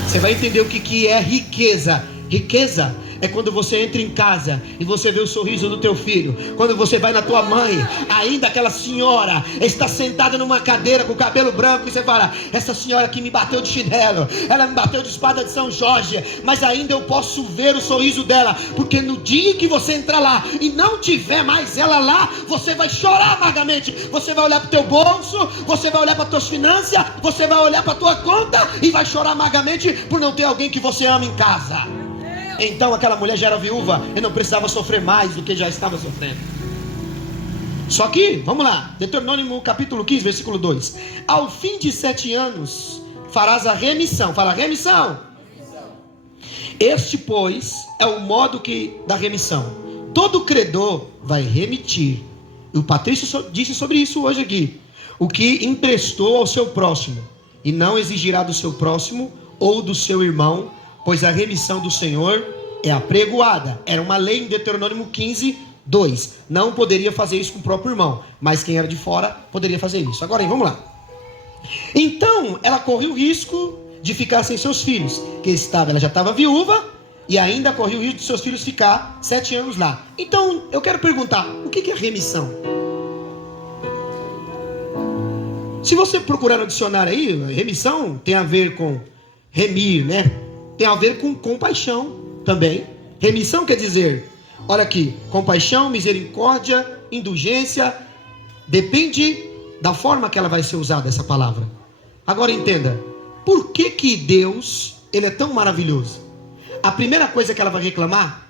Você vai entender o que é riqueza. Riqueza é quando você entra em casa e você vê o sorriso do teu filho. Quando você vai na tua mãe, ainda aquela senhora está sentada numa cadeira com o cabelo branco, e você fala, essa senhora aqui me bateu de chinelo, ela me bateu de espada de São Jorge, mas ainda eu posso ver o sorriso dela, porque no dia que você entrar lá e não tiver mais ela lá, você vai chorar amargamente. Você vai olhar para o teu bolso, você vai olhar para as tuas finanças, você vai olhar para a tua conta e vai chorar amargamente por não ter alguém que você ama em casa. Então aquela mulher já era viúva e não precisava sofrer mais do que já estava sofrendo. Só que, vamos lá, Deuteronômio capítulo 15, versículo 2. Ao fim de 7 anos farás a remissão. Fala, remissão. Este, pois, é o modo da remissão. Todo credor vai remitir. E o Patrício disse sobre isso hoje aqui. O que emprestou ao seu próximo, e não exigirá do seu próximo ou do seu irmão, pois a remissão do Senhor é apregoada. Era uma lei em Deuteronômio 15, 2. Não poderia fazer isso com o próprio irmão, mas quem era de fora poderia fazer isso. Agora, vamos lá. Então, ela correu o risco de ficar sem seus filhos, ela já estava viúva, e ainda correu o risco de seus filhos ficar 7 anos lá. Então, eu quero perguntar, o que é remissão? Se você procurar no dicionário aí, remissão tem a ver com remir, né? Tem a ver com compaixão também. Remissão quer dizer, olha aqui, compaixão, misericórdia, indulgência. Depende da forma que ela vai ser usada, essa palavra. Agora entenda, por que Deus, Ele é tão maravilhoso? A primeira coisa que ela vai reclamar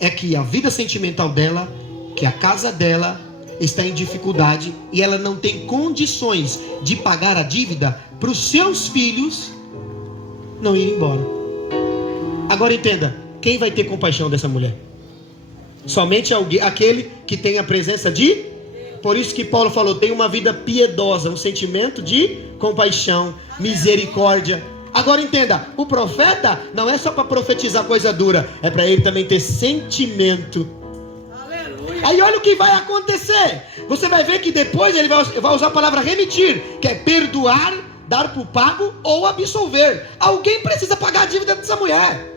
é que a vida sentimental dela, que a casa dela está em dificuldade e ela não tem condições de pagar a dívida para os seus filhos não irem embora. Agora entenda, quem vai ter compaixão dessa mulher? Somente aquele que tem a presença de... Por isso que Paulo falou, tem uma vida piedosa, um sentimento de compaixão, misericórdia. Agora entenda, o profeta não é só para profetizar coisa dura, é para ele também ter sentimento. Aleluia. Aí olha o que vai acontecer. Você vai ver que depois ele vai usar a palavra remitir, que é perdoar, dar por pago ou absolver. Alguém precisa pagar a dívida dessa mulher.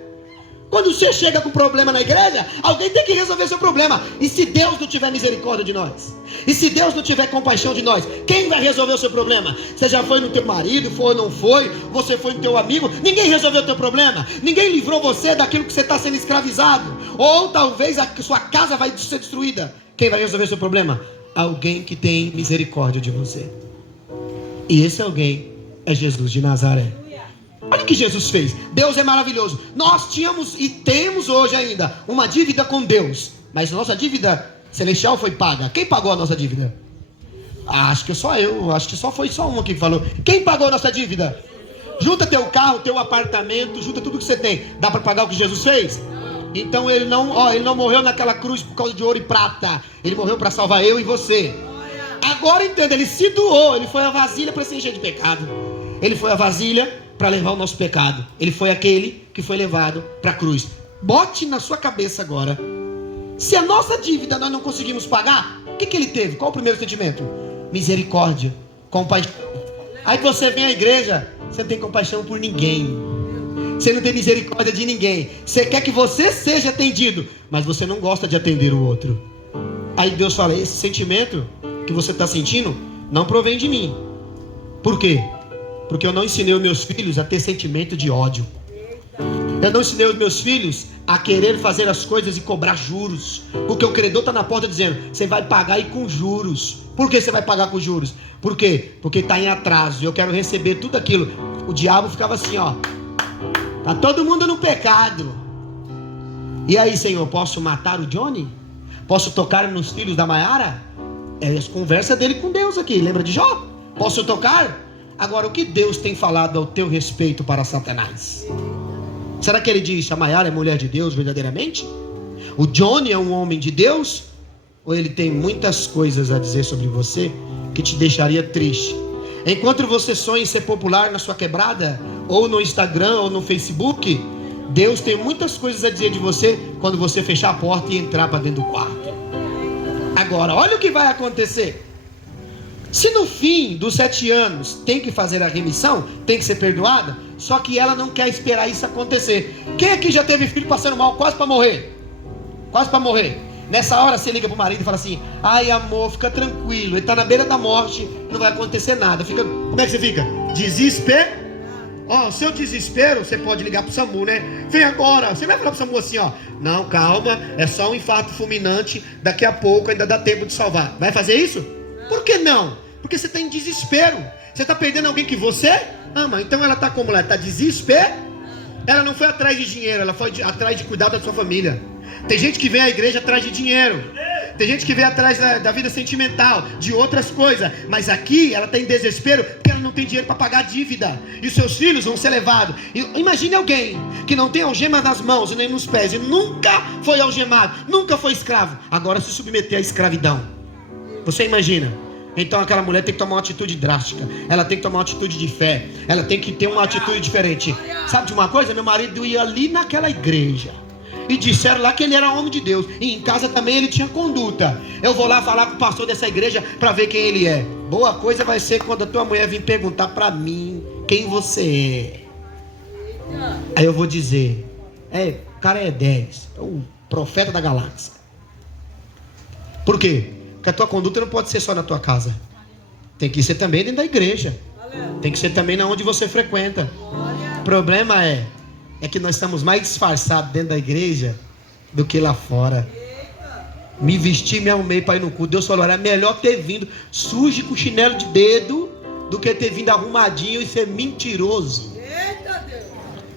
Quando você chega com problema na igreja, alguém tem que resolver seu problema. E se Deus não tiver misericórdia de nós? E se Deus não tiver compaixão de nós? Quem vai resolver o seu problema? Você já foi no teu marido, foi ou não foi? Você foi no teu amigo? Ninguém resolveu o teu problema. Ninguém livrou você daquilo que você está sendo escravizado. Ou talvez a sua casa vai ser destruída. Quem vai resolver o seu problema? Alguém que tem misericórdia de você. E esse alguém é Jesus de Nazaré. Olha o que Jesus fez. Deus é maravilhoso. Nós tínhamos e temos hoje ainda uma dívida com Deus, mas nossa dívida celestial foi paga. Quem pagou a nossa dívida? Acho que só eu. Acho que foi só um que falou. Quem pagou a nossa dívida? Junta teu carro, teu apartamento, junta tudo que você tem. Dá para pagar o que Jesus fez? Então ele não morreu naquela cruz por causa de ouro e prata. Ele morreu para salvar eu e você. Agora entenda, ele se doou. Ele foi a vasilha para se encher de pecado. Ele foi a vasilha para levar o nosso pecado. Ele foi aquele que foi levado para a cruz. Bote na sua cabeça agora. Se a nossa dívida nós não conseguimos pagar, o que ele teve? Qual o primeiro sentimento? Misericórdia, compaixão. Aí você vem à igreja, você não tem compaixão por ninguém. Você não tem misericórdia de ninguém. Você quer que você seja atendido, mas você não gosta de atender o outro. Aí Deus fala, esse sentimento que você está sentindo não provém de mim. Por quê? Porque eu não ensinei os meus filhos a ter sentimento de ódio. Eu não ensinei os meus filhos a querer fazer as coisas e cobrar juros. Porque o credor está na porta dizendo, você vai pagar e com juros. Por que você vai pagar com juros? Por quê? Porque está em atraso e eu quero receber tudo aquilo. O diabo ficava assim, ó. Tá todo mundo no pecado. E aí, Senhor, posso matar o Johnny? Posso tocar nos filhos da Maiara? É a conversa dele com Deus aqui. Lembra de Jó? Posso tocar? Agora, o que Deus tem falado ao teu respeito para Satanás? Será que ele diz, a Maiara é mulher de Deus verdadeiramente? O Johnny é um homem de Deus? Ou ele tem muitas coisas a dizer sobre você que te deixaria triste? Enquanto você sonha em ser popular na sua quebrada, ou no Instagram, ou no Facebook, Deus tem muitas coisas a dizer de você quando você fechar a porta e entrar para dentro do quarto. Agora, olha o que vai acontecer. Se no fim dos 7 anos tem que fazer a remissão, tem que ser perdoada, só que ela não quer esperar isso acontecer. Quem aqui já teve filho passando mal, quase para morrer? Quase para morrer. Nessa hora você liga pro marido e fala assim, ai amor, fica tranquilo, ele está na beira da morte, não vai acontecer nada. Como é que você fica? Desespero. Ó, o seu desespero, você pode ligar pro SAMU, né? Vem agora. Você vai falar pro SAMU assim, ó, não, calma, é só um infarto fulminante, daqui a pouco ainda dá tempo de salvar. Vai fazer isso? Por que não? Porque você está em desespero. Você está perdendo alguém que você ama. Então ela está como? Ela está desespero. Ela não foi atrás de dinheiro, ela foi atrás de cuidar da sua família. Tem gente que vem à igreja atrás de dinheiro. Tem gente que vem atrás da vida sentimental, de outras coisas. Mas aqui ela está em desespero porque ela não tem dinheiro para pagar a dívida. E os seus filhos vão ser levados. Imagine alguém que não tem algema nas mãos e nem nos pés. E nunca foi algemado, nunca foi escravo. Agora se submeter à escravidão. Você imagina? Então aquela mulher tem que tomar uma atitude drástica. Ela tem que tomar uma atitude de fé. Ela tem que ter uma atitude diferente. Sabe de uma coisa? Meu marido ia ali naquela igreja e disseram lá que ele era homem de Deus. E em casa também ele tinha conduta. Eu vou lá falar com o pastor dessa igreja para ver quem ele é. Boa coisa vai ser quando a tua mulher vir perguntar para mim quem você é. Aí eu vou dizer, o cara é 10, é o profeta da galáxia. Por quê? Porque a tua conduta não pode ser só na tua casa. Tem que ser também dentro da igreja. Tem que ser também na onde você frequenta. O problema é que nós estamos mais disfarçados dentro da igreja do que lá fora. Me vesti, me arrumei para ir no culto. Deus falou, era melhor ter vindo sujo com chinelo de dedo do que ter vindo arrumadinho e ser mentiroso.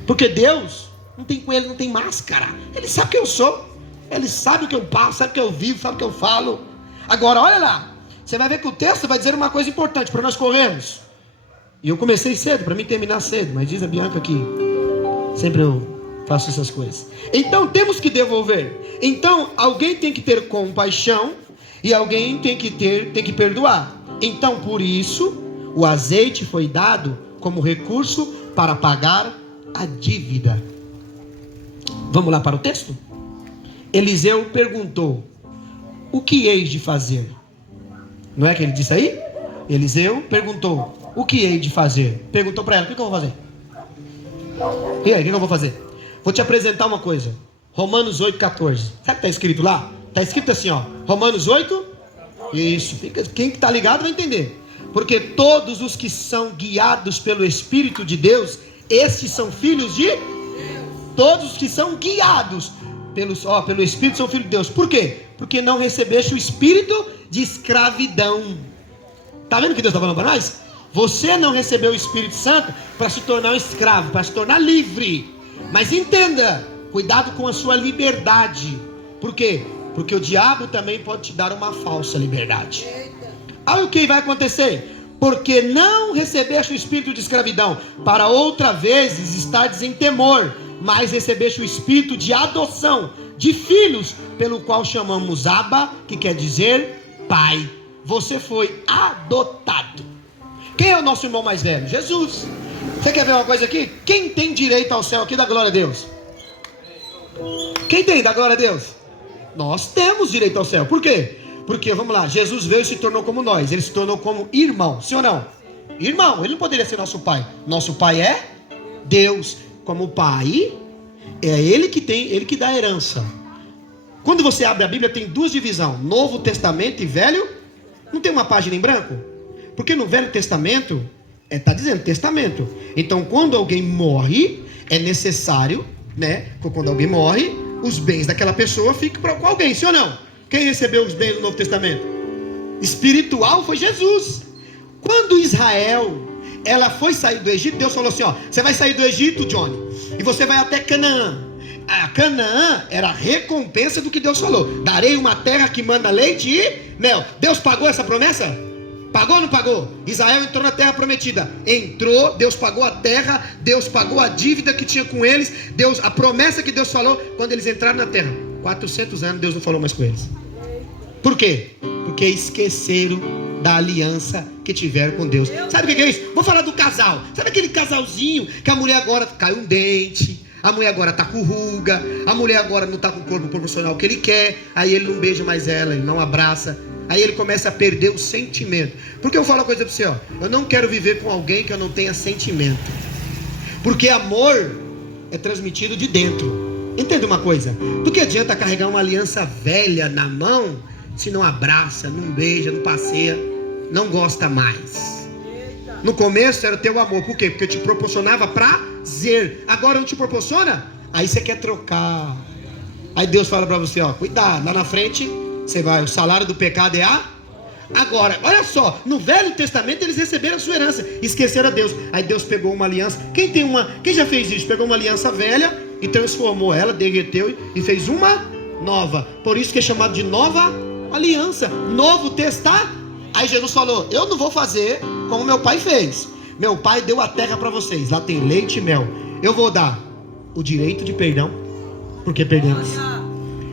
Porque Deus não tem com ele, não tem máscara. Ele sabe quem eu sou. Ele sabe o que eu passo, sabe o que eu vivo, sabe o que eu falo. Agora, olha lá. Você vai ver que o texto vai dizer uma coisa importante para nós corrermos. E eu comecei cedo, para mim terminar cedo. Mas diz a Bianca aqui. Sempre eu faço essas coisas. Então temos que devolver. Então alguém tem que ter compaixão. E alguém tem que perdoar. Então por isso o azeite foi dado como recurso para pagar a dívida. Vamos lá para o texto? Eliseu perguntou, o que hei de fazer? Não é que ele disse aí? Eliseu perguntou, o que hei de fazer? Perguntou para ela, o que eu vou fazer? E aí, o que eu vou fazer? Vou te apresentar uma coisa. Romanos 8,14. Sabe o que está escrito lá? Está escrito assim, ó. Romanos 8. Isso. Quem está ligado vai entender. Porque todos os que são guiados pelo Espírito de Deus, estes são filhos de Deus. Todos os que são guiados pelo Espírito são filhos de Deus. Por quê? Porque não recebeste o espírito de escravidão. Está vendo o que Deus está falando para nós? Você não recebeu o Espírito Santo para se tornar um escravo, para se tornar livre. Mas entenda, cuidado com a sua liberdade. Por quê? Porque o diabo também pode te dar uma falsa liberdade. Olha o que vai acontecer. Porque não recebeste o espírito de escravidão, para outra vez estardes em temor, mas recebeste o espírito de adoção, de filhos, pelo qual chamamos Abba, que quer dizer Pai. Você foi adotado. Quem é o nosso irmão mais velho? Jesus. Você quer ver uma coisa aqui? Quem tem direito ao céu aqui da glória a Deus? Quem tem da glória a Deus? Nós temos direito ao céu. Por quê? Porque, vamos lá, Jesus veio e se tornou como nós. Ele se tornou como irmão, sim ou não? Irmão, ele não poderia ser nosso pai. Nosso pai é Deus. Como pai, é ele que dá a herança. Quando você abre a Bíblia, tem duas divisões: Novo Testamento e Velho. Não tem uma página em branco? Porque no Velho Testamento, está dizendo testamento. Então, quando alguém morre, é necessário, né? Quando alguém morre, os bens daquela pessoa ficam com alguém, sim ou não? Quem recebeu os bens do Novo Testamento? Espiritual foi Jesus. Quando Israel, ela foi sair do Egito, Deus falou assim, ó, você vai sair do Egito, Johnny, e você vai até Canaã. A Canaã era a recompensa do que Deus falou. Darei uma terra que manda leite e mel. Deus pagou essa promessa? Pagou ou não pagou? Israel entrou na terra prometida. Entrou, Deus pagou a terra, Deus pagou a dívida que tinha com eles, Deus, a promessa que Deus falou quando eles entraram na terra. 400 anos Deus não falou mais com eles. Por quê? Porque esqueceram da aliança que tiveram com Deus. Sabe o que é isso? Vou falar do casal. Sabe aquele casalzinho que a mulher agora caiu um dente, a mulher agora está com ruga, a mulher agora não está com o corpo proporcional que ele quer, aí ele não beija mais ela, ele não abraça, aí ele começa a perder o sentimento. Porque eu falo uma coisa para você, ó, eu não quero viver com alguém que eu não tenha sentimento, porque amor é transmitido de dentro. Entenda uma coisa, do que adianta carregar uma aliança velha na mão se não abraça, não beija, não passeia, não gosta mais? No começo era o teu amor, por quê? Porque te proporcionava prazer, agora não te proporciona? Aí você quer trocar. Aí Deus fala para você, ó, cuidado, lá na frente você vai, o salário do pecado é a... Agora, olha só, no Velho Testamento eles receberam a sua herança, esqueceram a Deus. Aí Deus pegou uma aliança, quem já fez isso? Pegou uma aliança velha e transformou ela, derreteu e fez uma nova. Por isso que é chamado de nova aliança, Novo Testamento. Aí Jesus falou, eu não vou fazer como meu pai fez. Meu pai deu a terra para vocês, lá tem leite e mel. Eu vou dar o direito de perdão, porque perdemos.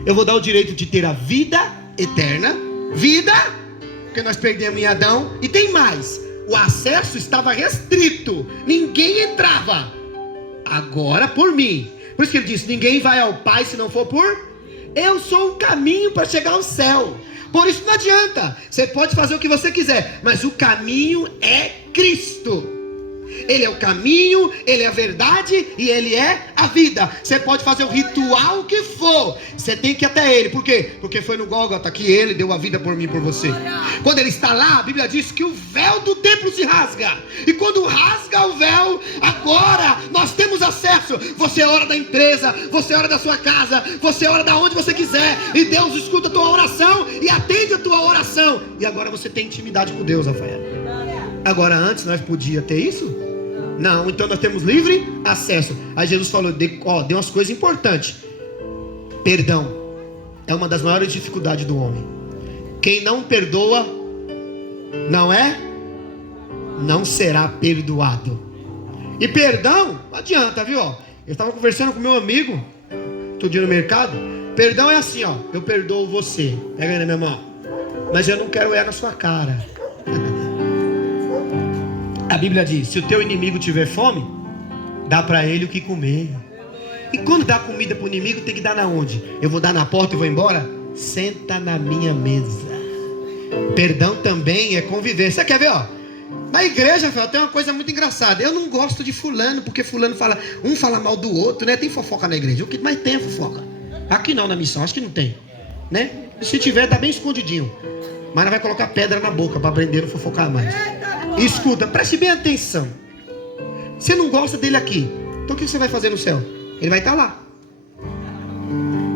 Eu vou dar o direito de ter a vida eterna, vida, porque nós perdemos em Adão. E tem mais, o acesso estava restrito, ninguém entrava. Agora por mim. Por isso que ele disse, ninguém vai ao Pai se não for por... Eu sou o caminho para chegar ao céu. Por isso não adianta, você pode fazer o que você quiser, mas o caminho é Cristo. Ele é o caminho, Ele é a verdade e Ele é a vida. Você pode fazer o ritual que for, você tem que ir até Ele. Por quê? Porque foi no Gólgota que Ele deu a vida por mim e por você. Quando Ele está lá, a Bíblia diz que o véu do templo se rasga. E quando rasga o véu, agora nós temos acesso. Você ora da empresa, você ora da sua casa, você ora da onde você quiser, e Deus escuta a tua oração e atende a tua oração. E agora você tem intimidade com Deus, Rafael. Agora antes nós podíamos ter isso? Não, então nós temos livre acesso. Aí Jesus falou, deu umas coisas importantes. Perdão é uma das maiores dificuldades do homem. Quem não perdoa não será perdoado. E perdão, não adianta, viu? Eu estava conversando com meu amigo outro dia no mercado. Perdão é assim, ó, eu perdoo você, pega aí na minha mão, mas eu não quero na sua cara. A Bíblia diz, se o teu inimigo tiver fome, dá para ele o que comer. E quando dá comida para o inimigo, tem que dar na onde? Eu vou dar na porta e vou embora? Senta na minha mesa. Perdão também é conviver. Você quer ver, ó? Na igreja, Rafael, tem uma coisa muito engraçada. Eu não gosto de fulano, porque fulano fala, um fala mal do outro, né? Tem fofoca na igreja. O que mais tem é fofoca. Aqui não, na missão, acho que não tem, né? Se tiver, tá bem escondidinho. Mas não vai colocar pedra na boca para aprender a não fofocar mais. Escuta, preste bem atenção. Você não gosta dele aqui, então o que você vai fazer no céu? Ele vai estar lá.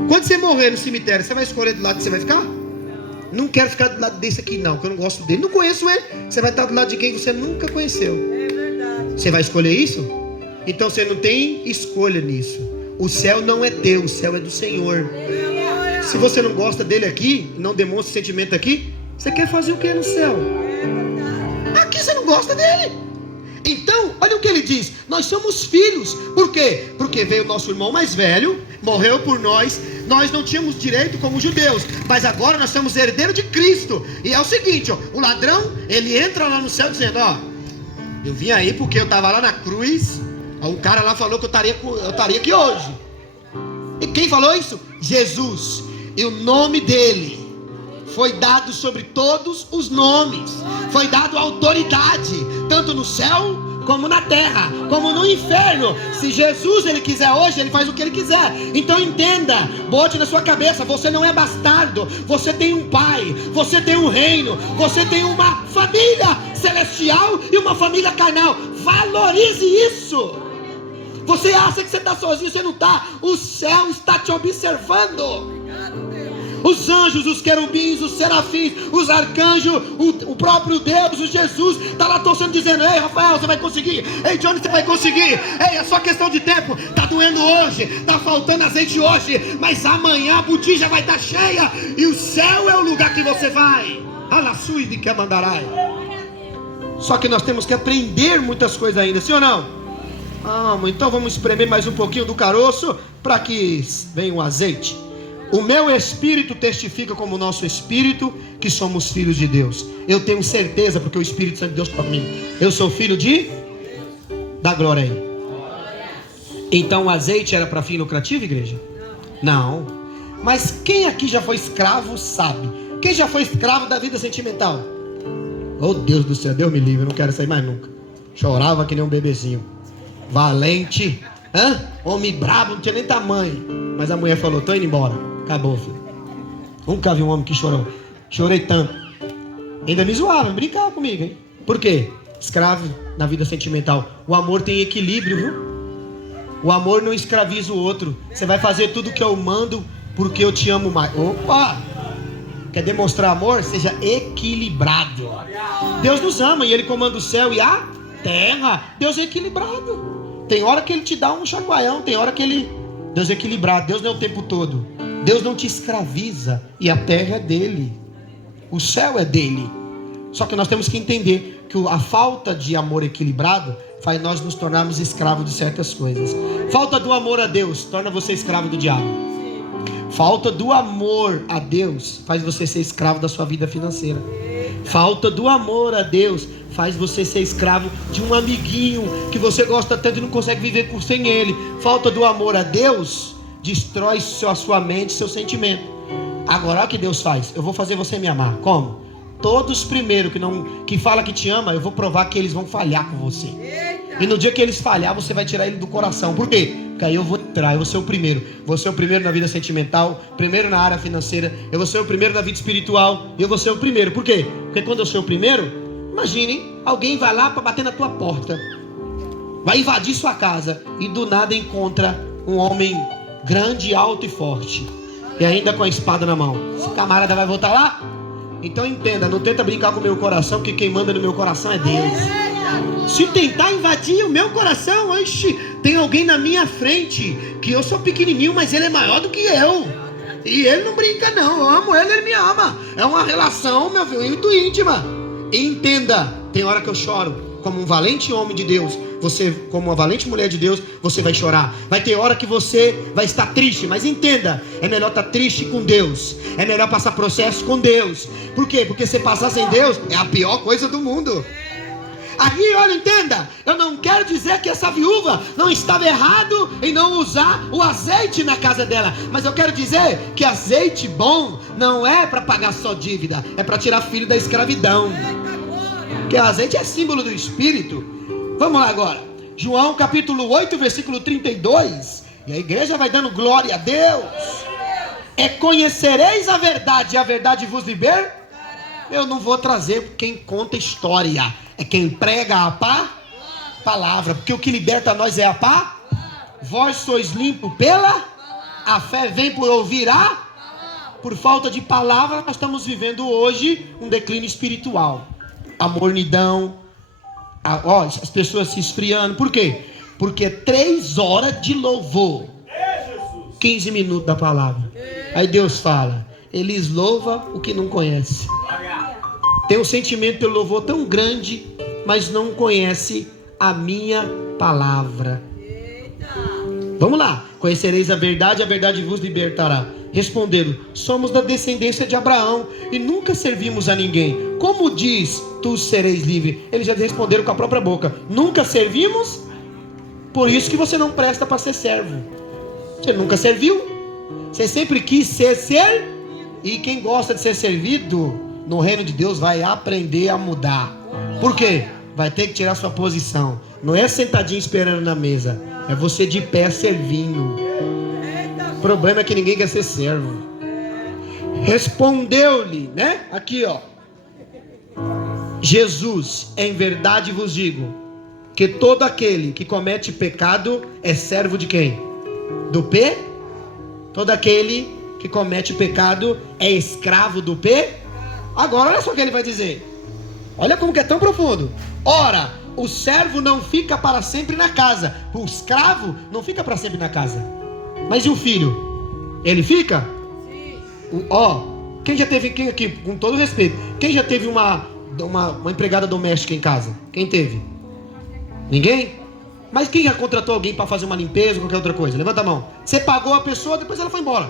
Quando você morrer no cemitério, você vai escolher do lado que você vai ficar? Não quero ficar do lado desse aqui não, que eu não gosto dele. Não conheço ele. Você vai estar do lado de quem você nunca conheceu. É verdade. Você vai escolher isso? Então você não tem escolha nisso. O céu não é teu, o céu é do Senhor. Se você não gosta dele aqui, não demonstra sentimento aqui, você quer fazer o que no céu? Aqui você não gosta dele. Então, olha o que ele diz. Nós somos filhos. Por quê? Porque veio o nosso irmão mais velho, morreu por nós. Nós não tínhamos direito como judeus, mas agora nós somos herdeiros de Cristo. E é o seguinte, ó, o ladrão, ele entra lá no céu dizendo, ó, eu vim aí porque eu estava lá na cruz. Um cara lá falou que eu estaria aqui hoje. E quem falou isso? Jesus. E o nome dele foi dado sobre todos os nomes. Foi dado autoridade, tanto no céu como na terra, como no inferno. Se Jesus ele quiser hoje, ele faz o que ele quiser. Então entenda, bote na sua cabeça, você não é bastardo. Você tem um pai, você tem um reino, você tem uma família celestial e uma família carnal. Valorize isso. Você acha que você está sozinho, você não está. O céu está te observando. Os anjos, os querubins, os serafins, os arcanjos, o próprio Deus, o Jesus, está lá torcendo, dizendo, ei Rafael, você vai conseguir, ei Johnny, você vai conseguir, ei, é só questão de tempo, está doendo hoje, está faltando azeite hoje, mas amanhã a botija vai estar cheia, e o céu é o lugar que você vai, alaçui de que mandarai. Só que nós temos que aprender muitas coisas ainda, sim ou não? Então vamos espremer mais um pouquinho do caroço, para que venha o azeite. O meu espírito testifica como o nosso espírito que somos filhos de Deus. Eu tenho certeza porque o Espírito Santo de Deus para mim. Eu sou filho de... Dá glória aí. Então o azeite era para fim lucrativo, igreja? Não. Mas quem aqui já foi escravo sabe. Quem já foi escravo da vida sentimental? Oh Deus do céu, Deus me livre, eu não quero sair mais nunca. Chorava que nem um bebezinho. Valente. Homem brabo, não tinha nem tamanho. Mas a mulher falou, tô indo embora. Acabou, filho. Nunca vi um homem que chorou. Chorei tanto. Ainda me zoava, brincava comigo, hein? Por quê? Escravo na vida sentimental. O amor tem equilíbrio, viu? O amor não escraviza o outro. Você vai fazer tudo que eu mando porque eu te amo mais. Opa! Quer demonstrar amor? Seja equilibrado. Deus nos ama e Ele comanda o céu e a terra. Deus é equilibrado. Tem hora que Ele te dá um chacoalhão. Tem hora que Ele... Deus é equilibrado. Deus não é o tempo todo. Deus não te escraviza. E a terra é dele. O céu é dele. Só que nós temos que entender que a falta de amor equilibrado faz nós nos tornarmos escravos de certas coisas. Falta do amor a Deus torna você escravo do diabo. Falta do amor a Deus faz você ser escravo da sua vida financeira. Falta do amor a Deus faz você ser escravo de um amiguinho que você gosta tanto e não consegue viver sem ele. Falta do amor a Deus destrói a sua mente, seu sentimento. Agora olha o que Deus faz. Eu vou fazer você me amar. Como? Todos primeiro que fala que te ama, eu vou provar que eles vão falhar com você. E no dia que eles falhar, você vai tirar ele do coração. Por quê? Porque aí eu vou entrar, eu vou ser o primeiro. Vou ser o primeiro na vida sentimental, primeiro na área financeira. Eu vou ser o primeiro na vida espiritual. Eu vou ser o primeiro. Por quê? Porque quando eu sou o primeiro, imagine, alguém vai lá para bater na tua porta, vai invadir sua casa e do nada encontra um homem grande, alto e forte, e ainda com a espada na mão. Esse camarada vai voltar lá? Então entenda, não tenta brincar com o meu coração, porque quem manda no meu coração é Deus. Se tentar invadir o meu coração, oxi, tem alguém na minha frente, que eu sou pequenininho, mas ele é maior do que eu. E ele não brinca não, eu amo ele, ele me ama. É uma relação, meu filho, muito íntima. Entenda, tem hora que eu choro. Como um valente homem de Deus, você, como uma valente mulher de Deus, você vai chorar. Vai ter hora que você vai estar triste, mas entenda, é melhor estar triste com Deus. É melhor passar processo com Deus. Por quê? Porque você passar sem Deus é a pior coisa do mundo. Aqui, olha, entenda, eu não quero dizer que essa viúva não estava errado em não usar o azeite na casa dela, mas eu quero dizer que azeite bom não é para pagar só dívida, é para tirar filho da escravidão. Porque o azeite é símbolo do Espírito. Vamos lá agora. João capítulo 8, versículo 32. E a igreja vai dando glória a Deus. É conhecereis a verdade, e a verdade vos libertará. Eu não vou trazer quem conta história. É quem prega a palavra. Porque o que liberta nós é a palavra. Vós sois limpo pela a fé vem por ouvir por falta de palavra. Nós estamos vivendo hoje um declínio espiritual. A mornidão, as pessoas se esfriando. Por quê? Porque 3 horas de louvor, 15 minutos da palavra. Aí Deus fala, eles louvam o que não conhece. Tem um sentimento pelo louvor tão grande, mas não conhece a minha palavra. Vamos lá. Conhecereis a verdade vos libertará. Responderam, somos da descendência de Abraão e nunca servimos a ninguém. Como diz, tu sereis livre? Eles já responderam com a própria boca, nunca servimos, por isso que você não presta para ser servo. Você nunca serviu, você sempre quis ser, e quem gosta de ser servido no reino de Deus vai aprender a mudar. Por quê? Vai ter que tirar sua posição. Não é sentadinho esperando na mesa, é você de pé servindo. O problema é que ninguém quer ser servo. Respondeu-lhe, né? Aqui ó, Jesus, em verdade vos digo, que todo aquele que comete pecado é servo de quem? Do P? Todo aquele que comete pecado é escravo do P? Agora olha só o que ele vai dizer. Olha como que é tão profundo. Ora, o servo não fica para sempre na casa, o escravo não fica para sempre na casa. Mas e o filho? Ele fica? Sim. Quem já teve, quem aqui, com todo respeito, quem já teve uma empregada doméstica em casa? Quem teve? Ninguém? Mas quem já contratou alguém para fazer uma limpeza ou qualquer outra coisa? Levanta a mão. Você pagou a pessoa, depois ela foi embora.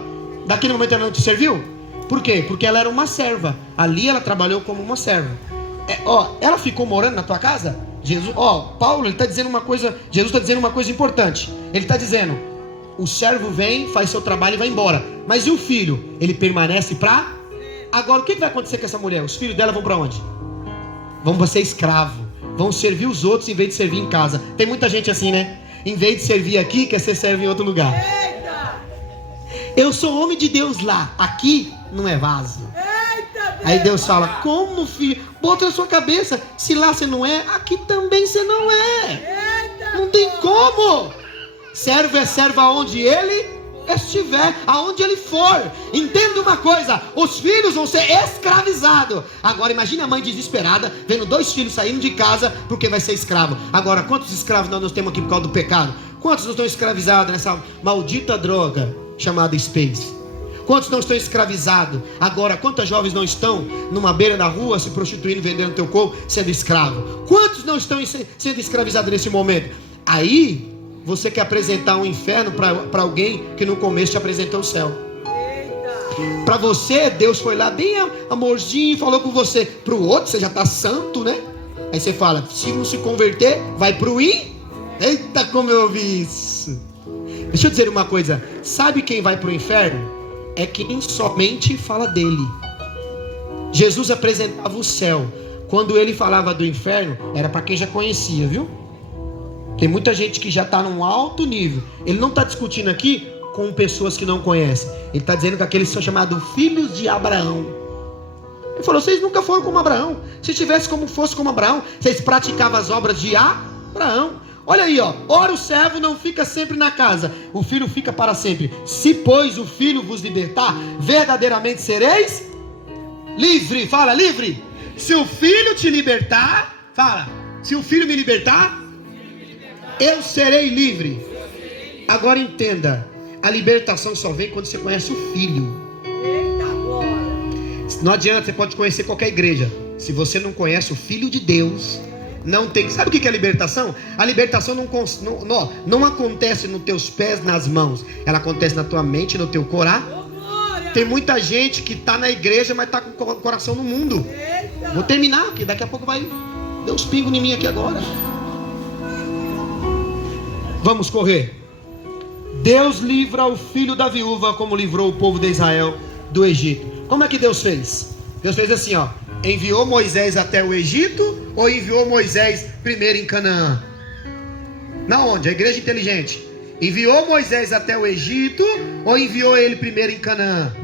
Daquele momento ela não te serviu? Por quê? Porque ela era uma serva. Ali ela trabalhou como uma serva. Ela ficou morando na tua casa? Jesus, Paulo, ele está dizendo uma coisa. Jesus está dizendo uma coisa importante. Ele está dizendo: o servo vem, faz seu trabalho e vai embora. Mas e o filho? Ele permanece para? Agora o que vai acontecer com essa mulher? Os filhos dela vão para onde? Vão ser escravo. Vão servir os outros em vez de servir em casa. Tem muita gente assim, né? Em vez de servir aqui, quer ser servo em outro lugar. Eu sou homem de Deus lá. Aqui não é vaso. Aí Deus fala: como, filho? Bota na sua cabeça. Se lá você não é, aqui também você não é. Não tem como. Servo é servo aonde ele estiver, aonde ele for. Entenda uma coisa: os filhos vão ser escravizados. Agora imagine a mãe desesperada vendo 2 filhos saindo de casa porque vai ser escravo. Agora quantos escravos nós temos aqui por causa do pecado? Quantos não estão escravizados nessa maldita droga chamada Space? Quantos não estão escravizados? Agora, quantas jovens não estão numa beira da rua se prostituindo, vendendo teu corpo, sendo escravo? Quantos não estão sendo escravizados nesse momento? Aí você quer apresentar um inferno para alguém que no começo te apresentou o céu. Para você, Deus foi lá bem amorzinho e falou com você. Para o outro, você já está santo, né? Aí você fala: se não se converter, vai para o Eita, como eu ouvi isso. Deixa eu dizer uma coisa: sabe quem vai para o inferno? É quem somente fala dele. Jesus apresentava o céu. Quando ele falava do inferno, era para quem já conhecia, viu? Tem muita gente que já está num alto nível. Ele não está discutindo aqui com pessoas que não conhecem. Ele está dizendo que aqueles são chamados filhos de Abraão. Ele falou: vocês nunca foram como Abraão. Se tivesse como fosse como Abraão, vocês praticavam as obras de Abraão. Olha aí, ora o servo não fica sempre na casa, o filho fica para sempre. Se pois o filho vos libertar, verdadeiramente sereis livre. Fala, livre. Se o filho te libertar, fala, se o filho me libertar, eu serei livre. Agora entenda, a libertação só vem quando você conhece o filho. Não adianta, você pode conhecer qualquer igreja, se você não conhece o filho de Deus, não tem. Sabe o que é a libertação? A libertação não acontece nos teus pés, nas mãos. Ela acontece na tua mente, no teu coração. Tem muita gente que está na igreja, mas está com o coração no mundo. Vou terminar, porque daqui a pouco vai dar uns pingos em mim aqui agora. Vamos correr. Deus livra o filho da viúva como livrou o povo de Israel do Egito. Como é que Deus fez? Deus fez assim, enviou Moisés até o Egito ou enviou Moisés primeiro em Canaã? Na onde? A igreja inteligente. Enviou Moisés até o Egito ou enviou ele primeiro em Canaã?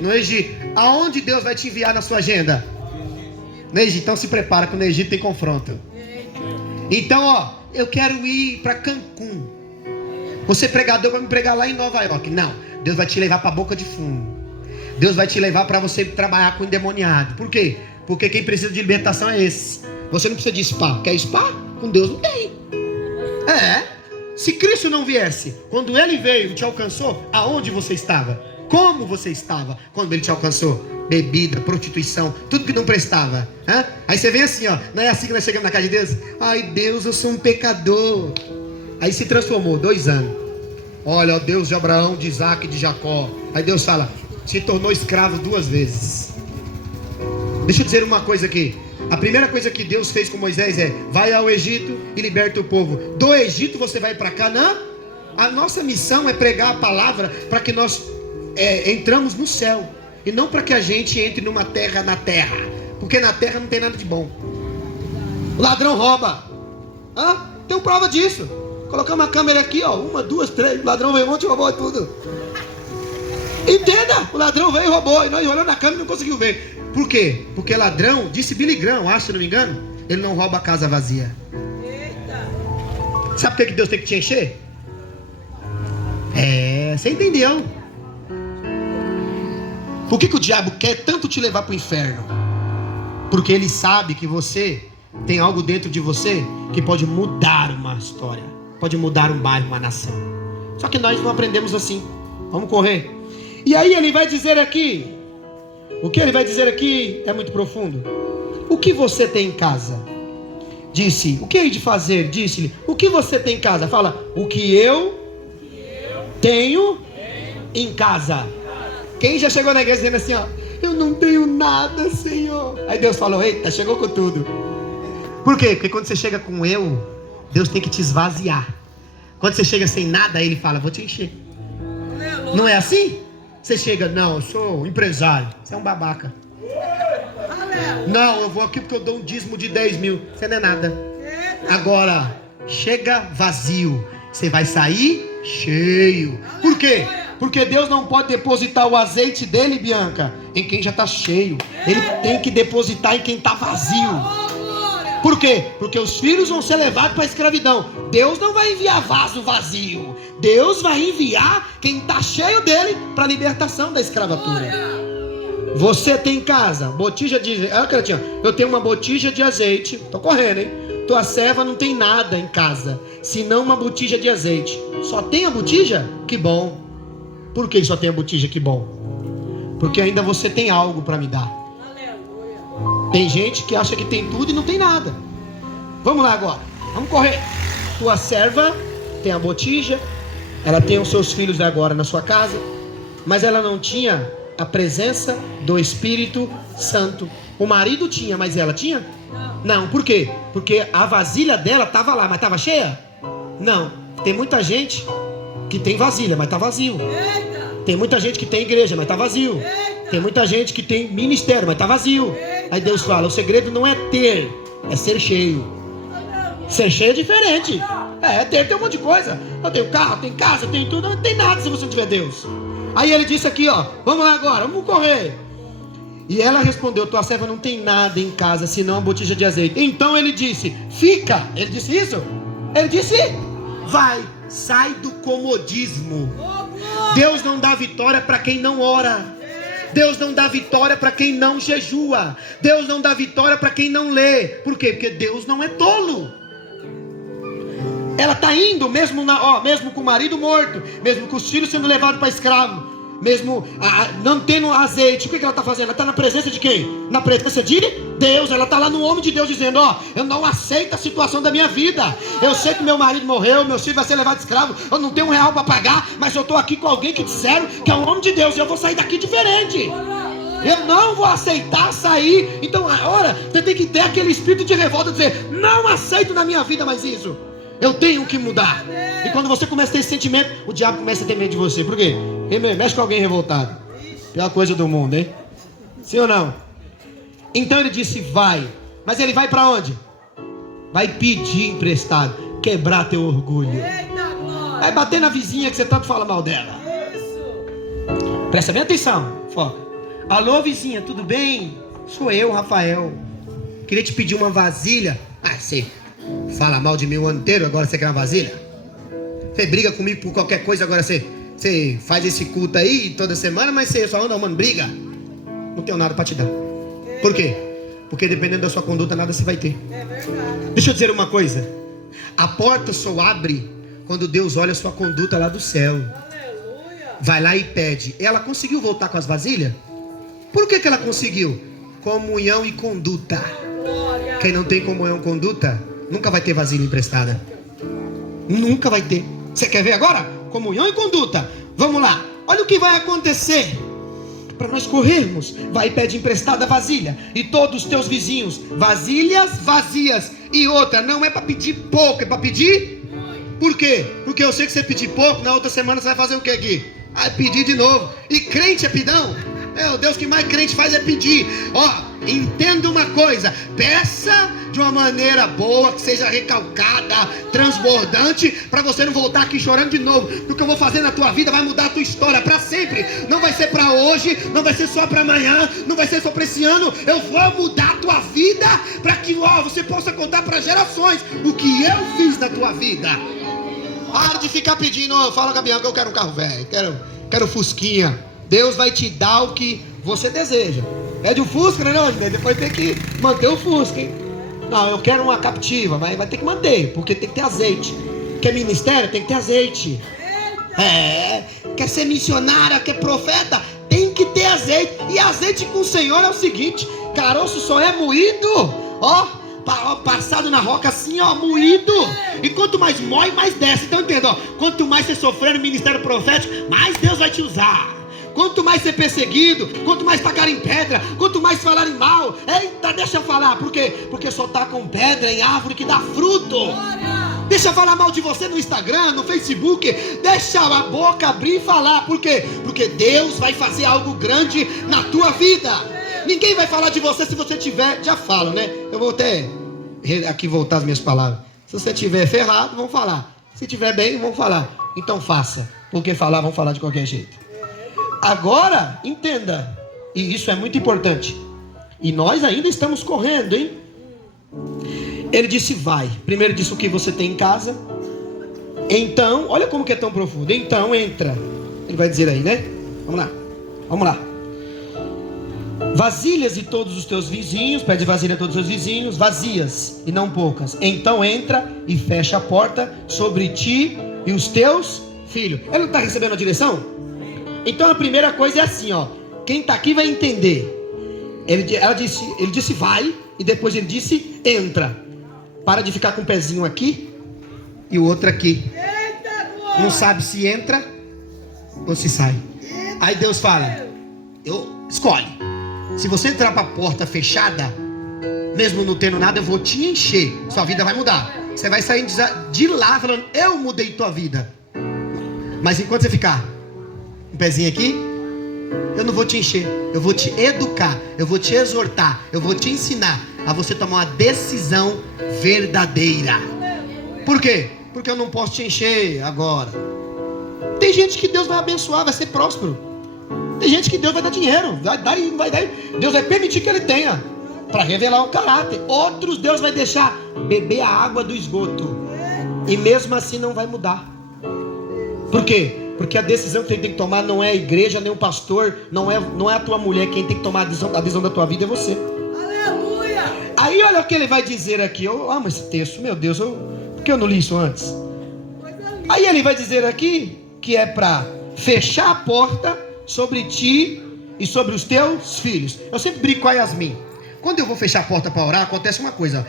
No Egito. Aonde Deus vai te enviar na sua agenda? No Egito. Então se prepara que no Egito tem confronto. Então, ó, eu quero ir para Cancún. Você pregador vai me pregar lá em Nova York. Não, Deus vai te levar para a boca de fundo. Deus vai te levar para você trabalhar com o endemoniado. Por quê? Porque quem precisa de libertação é esse. Você não precisa de spa. Quer spa? Com Deus não tem. Se Cristo não viesse, quando Ele veio e te alcançou, aonde você estava? Como você estava quando Ele te alcançou? Bebida, prostituição, tudo que não prestava. Aí você vem assim, ó. Não é assim que nós chegamos na casa de Deus? Ai Deus, eu sou um pecador. Aí se transformou, 2 anos. Olha, ó Deus de Abraão, de Isaac, de Jacó. Aí Deus fala, se tornou escravo 2 vezes. Deixa eu dizer uma coisa aqui. A primeira coisa que Deus fez com Moisés é: vai ao Egito e liberta o povo. Do Egito você vai para Canaã. A nossa missão é pregar a palavra para que nós entramos no céu. E não para que a gente entre numa terra na terra. Porque na terra não tem nada de bom. O ladrão rouba. Tem prova disso. Colocamos uma câmera aqui, ó. 1, 2, 3. O ladrão veio ontem e roubou tudo. Entenda? O ladrão veio e roubou. E nós olhamos na câmera e não conseguimos ver. Por quê? Porque ladrão, disse Billy Graham, acho, se não me engano, ele não rouba a casa vazia. Sabe por que Deus tem que te encher? Você entendeu? Por que o diabo quer tanto te levar para o inferno? Porque ele sabe que você tem algo dentro de você que pode mudar uma história, pode mudar um bairro, uma nação. Só que nós não aprendemos assim. Vamos correr. E aí ele vai dizer aqui, o que ele vai dizer aqui é muito profundo. O que você tem em casa? Disse, o que hei de fazer? Disse-lhe, o que você tem em casa? Fala, o que eu tenho em casa. Quem já chegou na igreja dizendo assim, ó, eu não tenho nada, Senhor. Aí Deus falou, eita, chegou com tudo. Por quê? Porque quando você chega com eu, Deus tem que te esvaziar. Quando você chega sem nada, Ele fala, vou te encher. Não é assim? Você chega, não, eu sou empresário. Você é um babaca. Não, eu vou aqui porque eu dou um dízimo de 10 mil. Você não é nada. Agora, chega vazio. Você vai sair cheio. Por quê? Porque Deus não pode depositar o azeite dele, Bianca, em quem já está cheio. Ele tem que depositar em quem está vazio. Por quê? Porque os filhos vão ser levados para a escravidão. Deus não vai enviar vaso vazio. Deus vai enviar quem está cheio dele para a libertação da escravatura. Você tem em casa botija de... eu tenho uma botija de azeite. Estou correndo, hein? Tua serva não tem nada em casa, senão uma botija de azeite. Só tem a botija? Que bom. Por que só tem a botija? Que bom. Porque ainda você tem algo para me dar. Tem gente que acha que tem tudo e não tem nada. Vamos lá agora. Vamos correr. Tua serva tem a botija. Ela tem os seus filhos agora na sua casa. Mas ela não tinha a presença do Espírito Santo. O marido tinha, mas ela tinha? Não. Por quê? Porque a vasilha dela estava lá, mas estava cheia? Não. Tem muita gente que tem vasilha, mas está vazio. Tem muita gente que tem igreja, mas está vazio. Tem muita gente que tem ministério, mas está vazio. Aí Deus fala, o segredo não é ter, é ser cheio. Ser cheio é diferente. Ter tem um monte de coisa. Eu tenho carro, eu tenho casa, eu tenho tudo. Não tem nada se você não tiver Deus. Aí ele disse aqui, ó, vamos lá agora, vamos correr. E ela respondeu, tua serva não tem nada em casa, senão uma botija de azeite. Então ele disse, fica. Ele disse isso? Ele disse, vai, sai do comodismo. Deus não dá vitória para quem não ora. Deus não dá vitória para quem não jejua. Deus não dá vitória para quem não lê. Por quê? Porque Deus não é tolo. Ela está indo mesmo com o marido morto, mesmo com os filhos sendo levados para escravo, mesmo não tendo azeite. O que ela está fazendo? Ela está na presença de quem? Na presença de Deus. Ela está lá no homem de Deus dizendo, eu não aceito a situação da minha vida. Eu sei que meu marido morreu, meu filho vai ser levado escravo, eu não tenho R$1 para pagar, mas eu estou aqui com alguém que disseram que é o homem de Deus, e eu vou sair daqui diferente. Eu não vou aceitar sair. Então agora você tem que ter aquele espírito de revolta, dizer, não aceito na minha vida mais isso. Eu tenho que mudar. E quando você começa a ter esse sentimento, o diabo começa a ter medo de você. Por quê? Ele mexe com alguém revoltado. Pior coisa do mundo, hein? Sim ou não? Então ele disse, vai. Mas ele vai para onde? Vai pedir emprestado, quebrar teu orgulho. Eita, glória. Vai bater na vizinha que você tanto fala mal dela. Isso. Presta bem atenção, foca. Alô, vizinha, tudo bem? Sou eu, Rafael. Queria te pedir uma vasilha. Ah, você fala mal de mim o ano inteiro, agora você quer uma vasilha? Você briga comigo por qualquer coisa, agora você faz esse culto aí toda semana, mas você só anda arrumando briga. Não tenho nada para te dar. Por quê? Porque dependendo da sua conduta, nada você vai ter. É verdade. Deixa eu dizer uma coisa. A porta só abre quando Deus olha a sua conduta lá do céu. Aleluia. Vai lá e pede. Ela conseguiu voltar com as vasilhas? Por que ela conseguiu? Comunhão e conduta. Glória. Quem não tem comunhão e conduta, nunca vai ter vasilha emprestada. Nunca vai ter. Você quer ver agora? Comunhão e conduta. Vamos lá. Olha o que vai acontecer. Para nós corrermos, vai e pede emprestada a vasilha. E todos os teus vizinhos, vasilhas vazias. E outra, não é para pedir pouco, é para pedir. Por quê? Porque eu sei que você pedir pouco, na outra semana você vai fazer o que aqui? Vai pedir de novo. E crente é pidão? Meu Deus, o que mais crente faz é pedir. Ó, entenda uma coisa. Peça de uma maneira boa, que seja recalcada, transbordante, para você não voltar aqui chorando de novo. Porque o que eu vou fazer na tua vida vai mudar a tua história para sempre. Não vai ser para hoje, não vai ser só para amanhã, não vai ser só para esse ano. Eu vou mudar a tua vida para que você possa contar para gerações o que eu fiz na tua vida. Para de ficar pedindo, fala Gabriel que eu quero um carro velho, quero fusquinha. Deus vai te dar o que você deseja. Pede o Fusca, né? Não, depois tem que manter o Fusca, hein? Não, eu quero uma Captiva, mas vai ter que manter, porque tem que ter azeite. Quer ministério? Tem que ter azeite. Quer ser missionária, quer profeta? Tem que ter azeite. E azeite com o Senhor é o seguinte: caroço só é moído, passado na roca assim, moído. E quanto mais moe, mais desce. Então entenda, quanto mais você sofrer no ministério profético, mais Deus vai te usar. Quanto mais ser perseguido, quanto mais tacar em pedra, quanto mais falarem mal. Eita, deixa eu falar. Por quê? Porque só tacam pedra em árvore que dá fruto. Deixa eu falar mal de você no Instagram, no Facebook. Deixa a boca abrir e falar. Por quê? Porque Deus vai fazer algo grande na tua vida. Ninguém vai falar de você se você tiver. Já falo, né? Eu vou até aqui voltar as minhas palavras. Se você tiver ferrado, vão falar. Se tiver bem, vão falar. Então faça. Porque falar, vão falar de qualquer jeito. Agora, entenda, e isso é muito importante, e nós ainda estamos correndo, hein? Ele disse vai. Primeiro disse o que você tem em casa. Então, olha como que é tão profundo. Então entra. Ele vai dizer aí, né? Vamos lá. Vasilhas de todos os teus vizinhos. Pede vasilha a todos os seus vizinhos. Vazias e não poucas. Então entra e fecha a porta sobre ti e os teus filhos. Ele não está recebendo a direção? Então a primeira coisa é assim, quem está aqui vai entender. Ele disse vai, e depois ele disse entra. Para de ficar com o pezinho aqui e o outro aqui. Não sabe se entra ou se sai. Aí Deus fala, escolhe. Se você entrar para a porta fechada, mesmo não tendo nada, eu vou te encher. Sua vida vai mudar. Você vai sair de lá falando, eu mudei tua vida. Mas enquanto você ficar um pezinho aqui, eu não vou te encher. Eu vou te educar, eu vou te exortar, eu vou te ensinar a você tomar uma decisão verdadeira. Por quê? Porque eu não posso te encher agora. Tem gente que Deus vai abençoar, vai ser próspero. Tem gente que Deus vai dar dinheiro, vai dar e não vai dar. Deus vai permitir que ele tenha, para revelar o caráter. Outros Deus vai deixar beber a água do esgoto, e mesmo assim não vai mudar. Por quê? Porque a decisão que tem que tomar não é a igreja, nem o pastor, não é a tua mulher. Quem tem que tomar a decisão da tua vida é você. Aleluia! Aí olha o que ele vai dizer aqui. Eu amo esse texto, meu Deus, por que eu não li isso antes? Aí ele vai dizer aqui que é para fechar a porta sobre ti e sobre os teus filhos. Eu sempre brinco com a Yasmin. Quando eu vou fechar a porta para orar, acontece uma coisa.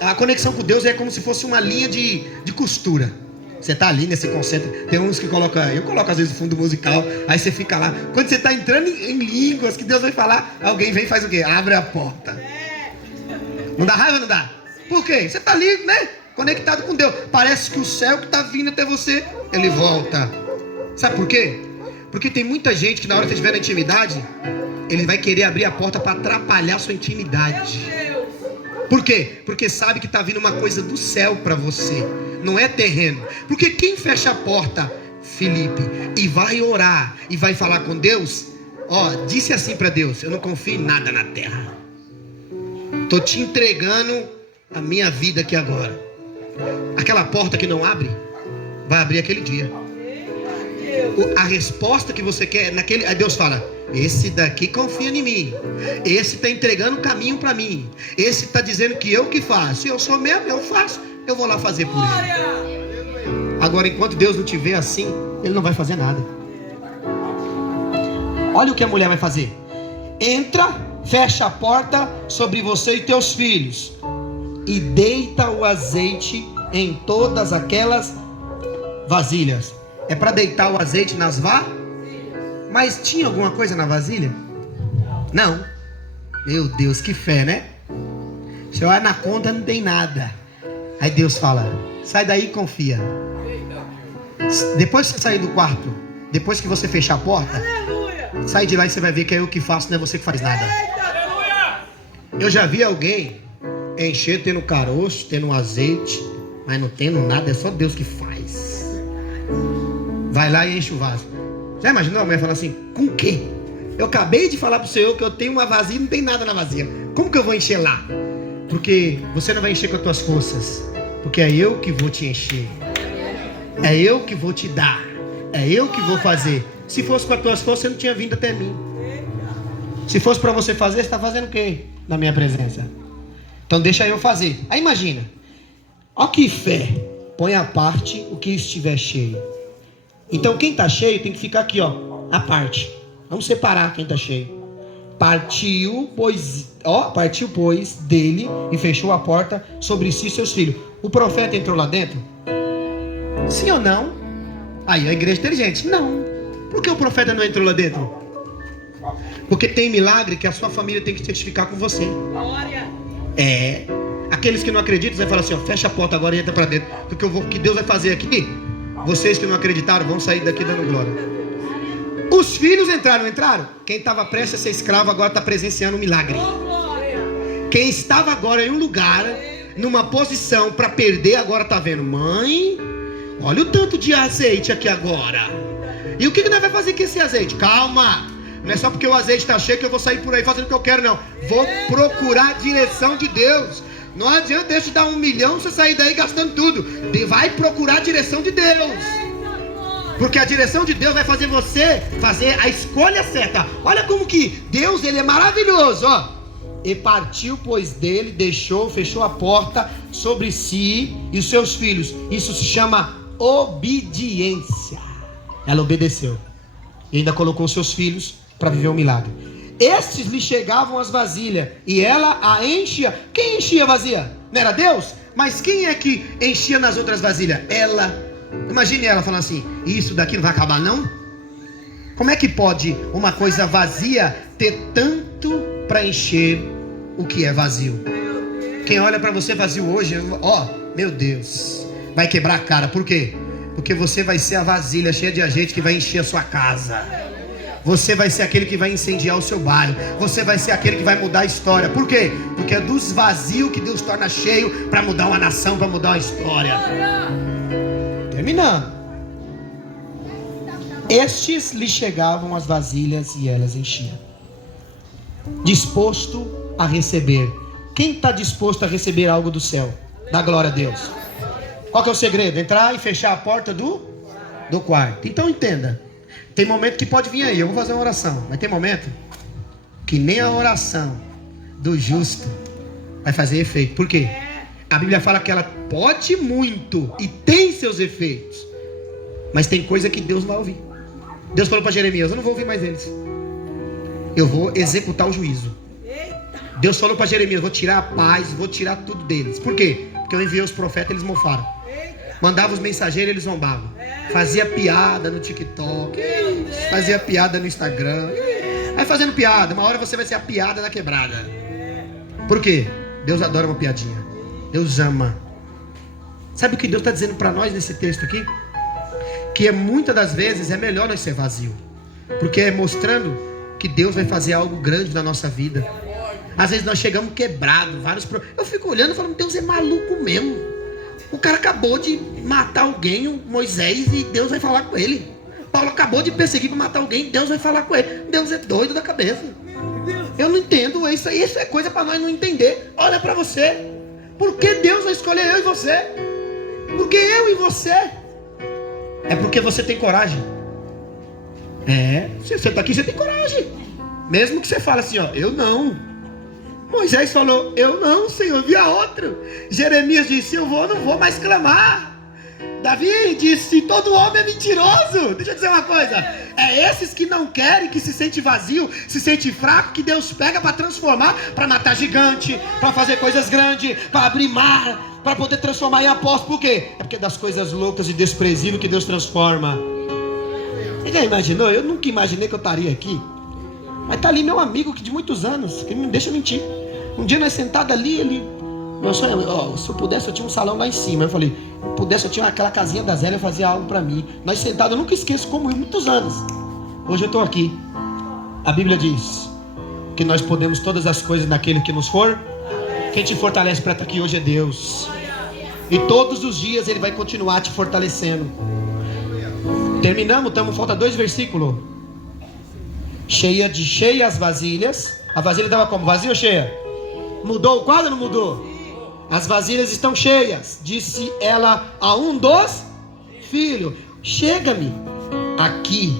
A conexão com Deus é como se fosse uma linha de costura. Você tá ali, né? Você concentra. Tem uns que colocam, eu coloco às vezes o fundo musical, aí você fica lá. Quando você tá entrando em línguas que Deus vai falar, alguém vem e faz o quê? Abre a porta. Não dá raiva, não dá? Por quê? Você tá ali, né? Conectado com Deus. Parece que o céu que tá vindo até você, ele volta. Sabe por quê? Porque tem muita gente que na hora que estiver na intimidade, ele vai querer abrir a porta para atrapalhar a sua intimidade. Por quê? Porque sabe que está vindo uma coisa do céu para você, não é terreno. Porque quem fecha a porta, Felipe, e vai orar e vai falar com Deus, disse assim para Deus: eu não confio em nada na terra, estou te entregando a minha vida aqui agora. Aquela porta que não abre, vai abrir aquele dia. A resposta que você quer naquele, aí Deus fala: esse daqui confia em mim, esse está entregando o caminho para mim, esse está dizendo que eu que faço, eu sou mesmo, eu faço, eu vou lá fazer por ele. Agora, enquanto Deus não te vê assim, ele não vai fazer nada. Olha o que a mulher vai fazer: entra, fecha a porta sobre você e teus filhos, e deita o azeite em todas aquelas vasilhas. É para deitar o azeite nas vasilhas? Mas tinha alguma coisa na vasilha? Não. Meu Deus, que fé, né? Você olha na conta, não tem nada. Aí Deus fala: sai daí e confia. Depois que você sair do quarto, depois que você fechar a porta, sai de lá e você vai ver que é eu que faço, não é você que faz nada. Eu já vi alguém encher tendo caroço, tendo azeite, mas não tendo nada, é só Deus que faz. Vai lá e enche o vaso. Já imaginou a mulher falar assim: com o quê? Eu acabei de falar pro Senhor que eu tenho uma vasilha e não tem nada na vasilha. Como que eu vou encher lá? Porque você não vai encher com as tuas forças, porque é eu que vou te encher, é eu que vou te dar, é eu que vou fazer. Se fosse com as tuas forças, você não tinha vindo até mim. Se fosse para você fazer, você está fazendo o quê na minha presença? Então deixa eu fazer. Aí imagina, ó que fé. Põe à parte o que estiver cheio. Então quem está cheio tem que ficar aqui, à parte. Vamos separar quem está cheio. Partiu, pois, dele e fechou a porta sobre si e seus filhos. O profeta entrou lá dentro? Sim ou não? Aí a igreja é inteligente. Não. Por que o profeta não entrou lá dentro? Porque tem milagre que a sua família tem que testificar com você. Aqueles que não acreditam, vai falar assim: fecha a porta agora e entra para dentro. Porque o que Deus vai fazer aqui, vocês que não acreditaram vão sair daqui dando glória. Os filhos entraram. Quem estava prestes a ser escravo agora está presenciando um milagre. Quem estava agora em um lugar, numa posição para perder, agora está vendo: mãe, olha o tanto de azeite aqui agora. E o que nós vamos fazer com esse azeite? Calma, não é só porque o azeite está cheio que eu vou sair por aí fazendo o que eu quero, não. Vou procurar a direção de Deus. Não adianta Deus te dar 1 milhão, você sair daí gastando tudo. Vai procurar a direção de Deus, porque a direção de Deus vai fazer você fazer a escolha certa. Olha como que Deus, ele é maravilhoso, E partiu, pois, dele, fechou a porta sobre si e os seus filhos. Isso se chama obediência. Ela obedeceu e ainda colocou seus filhos para viver o milagre. Estes lhe chegavam as vasilhas e ela a enchia. Quem enchia a vasilha? Não era Deus? Mas quem é que enchia nas outras vasilhas? Ela. Imagine ela falando assim: isso daqui não vai acabar não? Como é que pode uma coisa vazia ter tanto para encher o que é vazio? Quem olha para você vazio hoje, meu Deus, vai quebrar a cara. Por quê? Porque você vai ser a vasilha cheia de azeite que vai encher a sua casa. Você vai ser aquele que vai incendiar o seu bairro. Você vai ser aquele que vai mudar a história. Por quê? Porque é dos vazios que Deus torna cheio para mudar uma nação, para mudar uma história. Terminando. Estes lhe chegavam as vasilhas e elas enchiam. Disposto a receber. Quem está disposto a receber algo do céu? Da glória a Deus. Qual que é o segredo? Entrar e fechar a porta do quarto. Então entenda. Tem momento que pode vir aí, eu vou fazer uma oração. Mas tem momento que nem a oração do justo vai fazer efeito. Por quê? A Bíblia fala que ela pode muito e tem seus efeitos, mas tem coisa que Deus não vai ouvir. Deus falou para Jeremias: eu não vou ouvir mais eles, eu vou executar o juízo. Deus falou para Jeremias: vou tirar a paz, vou tirar tudo deles. Por quê? Porque eu enviei os profetas, eles mofaram. Mandava os mensageiros, eles zombavam. Fazia piada no TikTok, fazia piada no Instagram. Aí fazendo piada, uma hora você vai ser a piada da quebrada. Por quê? Deus adora uma piadinha. Deus ama. Sabe o que Deus está dizendo para nós nesse texto aqui? Que muitas das vezes é melhor nós ser vazio. Porque é mostrando que Deus vai fazer algo grande na nossa vida. Às vezes nós chegamos quebrados, eu fico olhando e falando, Deus é maluco mesmo. O cara acabou de matar alguém, o Moisés, e Deus vai falar com ele. Paulo acabou de perseguir para matar alguém, Deus vai falar com ele. Deus é doido da cabeça. Eu não entendo isso. Isso é coisa para nós não entender. Olha para você. Por que Deus vai escolher eu e você? Por que eu e você? É porque você tem coragem. Se você está aqui, você tem coragem. Mesmo que você fale assim, ó, eu não. Moisés falou, eu não, Senhor, via outro. Jeremias disse, eu não vou mais clamar. Davi disse, todo homem é mentiroso. Deixa eu dizer uma coisa, é esses que não querem, que se sente vazio, se sente fraco, que Deus pega para transformar, para matar gigante, para fazer coisas grandes, para abrir mar, para poder transformar em apóstolo. Por quê? É porque é das coisas loucas e desprezíveis que Deus transforma. Você já imaginou? Eu nunca imaginei que eu estaria aqui. Mas está ali meu amigo que de muitos anos, que não me deixa mentir. Um dia nós sentados ali, meu sonho, se eu pudesse eu tinha um salão lá em cima. Eu falei, pudesse eu tinha aquela casinha da Zélia, eu fazia algo para mim. Nós sentados, eu nunca esqueço como eu, muitos anos. Hoje eu estou aqui. A Bíblia diz que nós podemos todas as coisas naquele que nos for. Quem te fortalece para estar aqui hoje é Deus. E todos os dias Ele vai continuar te fortalecendo. Terminamos, falta 2 versículos. Cheia as vasilhas. A vasilha estava como? Vazia ou cheia? Mudou o quadro ou não mudou? As vasilhas estão cheias. Disse ela a um dos filhos, chega-me aqui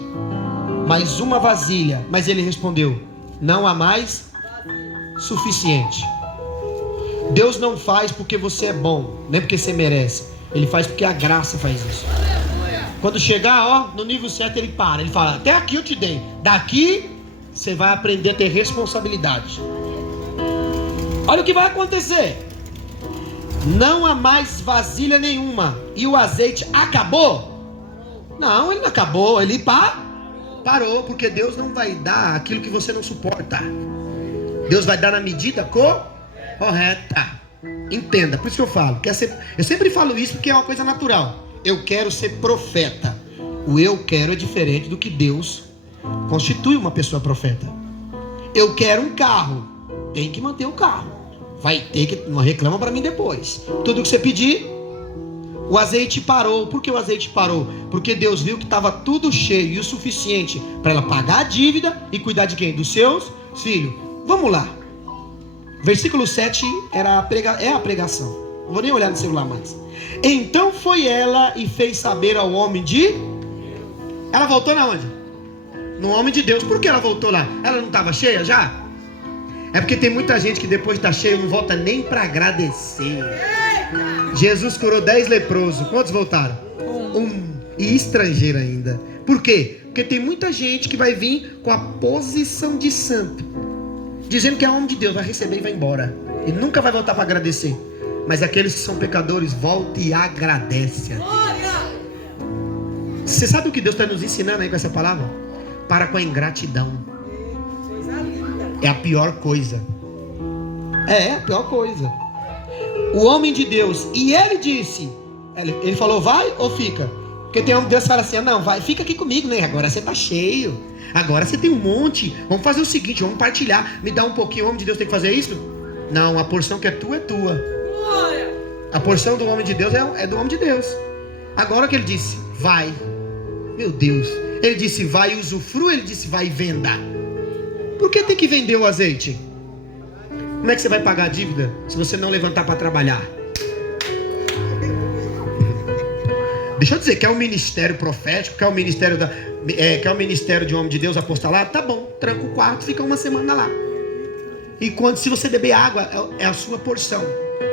mais uma vasilha. Mas ele respondeu, não há mais suficiente. Deus não faz porque você é bom, nem porque você merece. Ele faz porque a graça faz isso. Quando chegar no nível certo, ele para. Ele fala, até aqui eu te dei. Daqui você vai aprender a ter responsabilidade. Olha o que vai acontecer. Não há mais vasilha nenhuma. E o azeite acabou? Não, ele não acabou. Ele parou. Porque Deus não vai dar aquilo que você não suporta. Deus vai dar na medida correta. Entenda, por isso que eu falo. Eu sempre falo isso porque é uma coisa natural. Eu quero ser profeta. O eu quero é diferente do que Deus constitui uma pessoa profeta. Eu quero um carro. Tem que manter o carro. Vai ter que, não reclama para mim depois. Tudo que você pedir. O azeite parou. Por que o azeite parou? Porque Deus viu que estava tudo cheio e o suficiente para ela pagar a dívida e cuidar de quem? Dos seus filhos. Vamos lá. Versículo 7 é a pregação. Não vou nem olhar no celular mais. Então foi ela e fez saber ao homem de... Ela voltou na onde? No homem de Deus. Por que ela voltou lá? Ela não estava cheia já? É porque tem muita gente que depois de estar cheio não volta nem para agradecer. Jesus curou 10 leprosos. Quantos voltaram? 1. E estrangeiro ainda. Por quê? Porque tem muita gente que vai vir com a posição de santo, dizendo que é homem de Deus, vai receber e vai embora. E nunca vai voltar para agradecer. Mas aqueles que são pecadores, volta e agradece a Deus. Você sabe o que Deus está nos ensinando aí com essa palavra? Para com a ingratidão. É a pior coisa. É a pior coisa. O homem de Deus, e ele disse, ele falou, vai ou fica? Porque tem homem de Deus que fala assim, não, vai, fica aqui comigo, né? Agora você está cheio. Agora você tem um monte. Vamos fazer o seguinte, vamos partilhar. Me dá um pouquinho, o homem de Deus tem que fazer isso? Não, a porção que é tua é tua. A porção do homem de Deus é do homem de Deus. Agora que ele disse, vai. Meu Deus. Ele disse, vai e usufrua. Ele disse, vai e venda. Por que tem que vender o azeite? Como é que você vai pagar a dívida se você não levantar para trabalhar? Deixa eu dizer, quer o ministério profético, quer o ministério quer o ministério de homem de Deus apostolado? Tá bom, tranca o quarto, fica uma semana lá. E se você beber água, é a sua porção.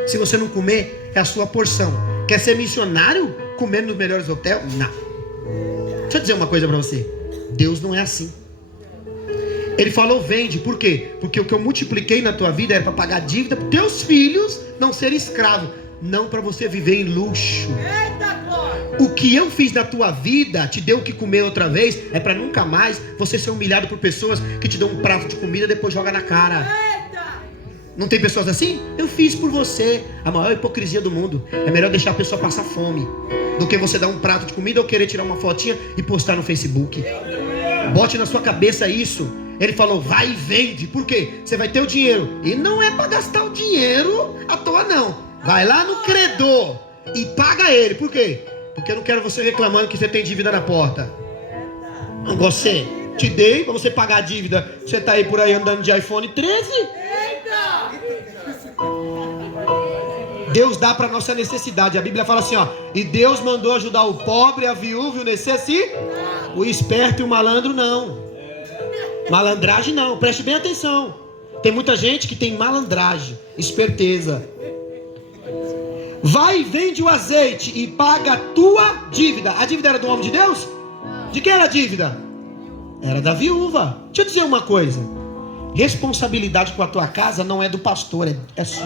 Se você não comer, é a sua porção. Quer ser missionário comendo nos melhores hotéis? Não. Deixa eu dizer uma coisa para você. Deus não é assim. Ele falou, vende. Por quê? Porque o que eu multipliquei na tua vida era para pagar dívida para teus filhos não serem escravos. Não para você viver em luxo. O que eu fiz na tua vida, te deu o que comer outra vez, é para nunca mais você ser humilhado por pessoas que te dão um prato de comida e depois joga na cara. Não tem pessoas assim? Eu fiz por você. A maior hipocrisia do mundo. É melhor deixar a pessoa passar fome do que você dar um prato de comida ou querer tirar uma fotinha e postar no Facebook. Bote na sua cabeça isso. Ele falou, vai e vende. Por quê? Você vai ter o dinheiro. E não é para gastar o dinheiro à toa, não. Vai lá no credor e paga ele. Por quê? Porque eu não quero você reclamando que você tem dívida na porta. Você, te dei para você pagar a dívida. Você tá aí por aí andando de iPhone 13? Deus dá para nossa necessidade. A Bíblia fala assim, ó. E Deus mandou ajudar o pobre, a viúva e o necessitado. O esperto e o malandro não. Malandragem não. Preste bem atenção. Tem muita gente que tem malandragem, esperteza. Vai e vende o azeite e paga a tua dívida. A dívida era do homem de Deus? De quem era a dívida? Era da viúva. Deixa eu dizer uma coisa. Responsabilidade com a tua casa não é do pastor, é sua.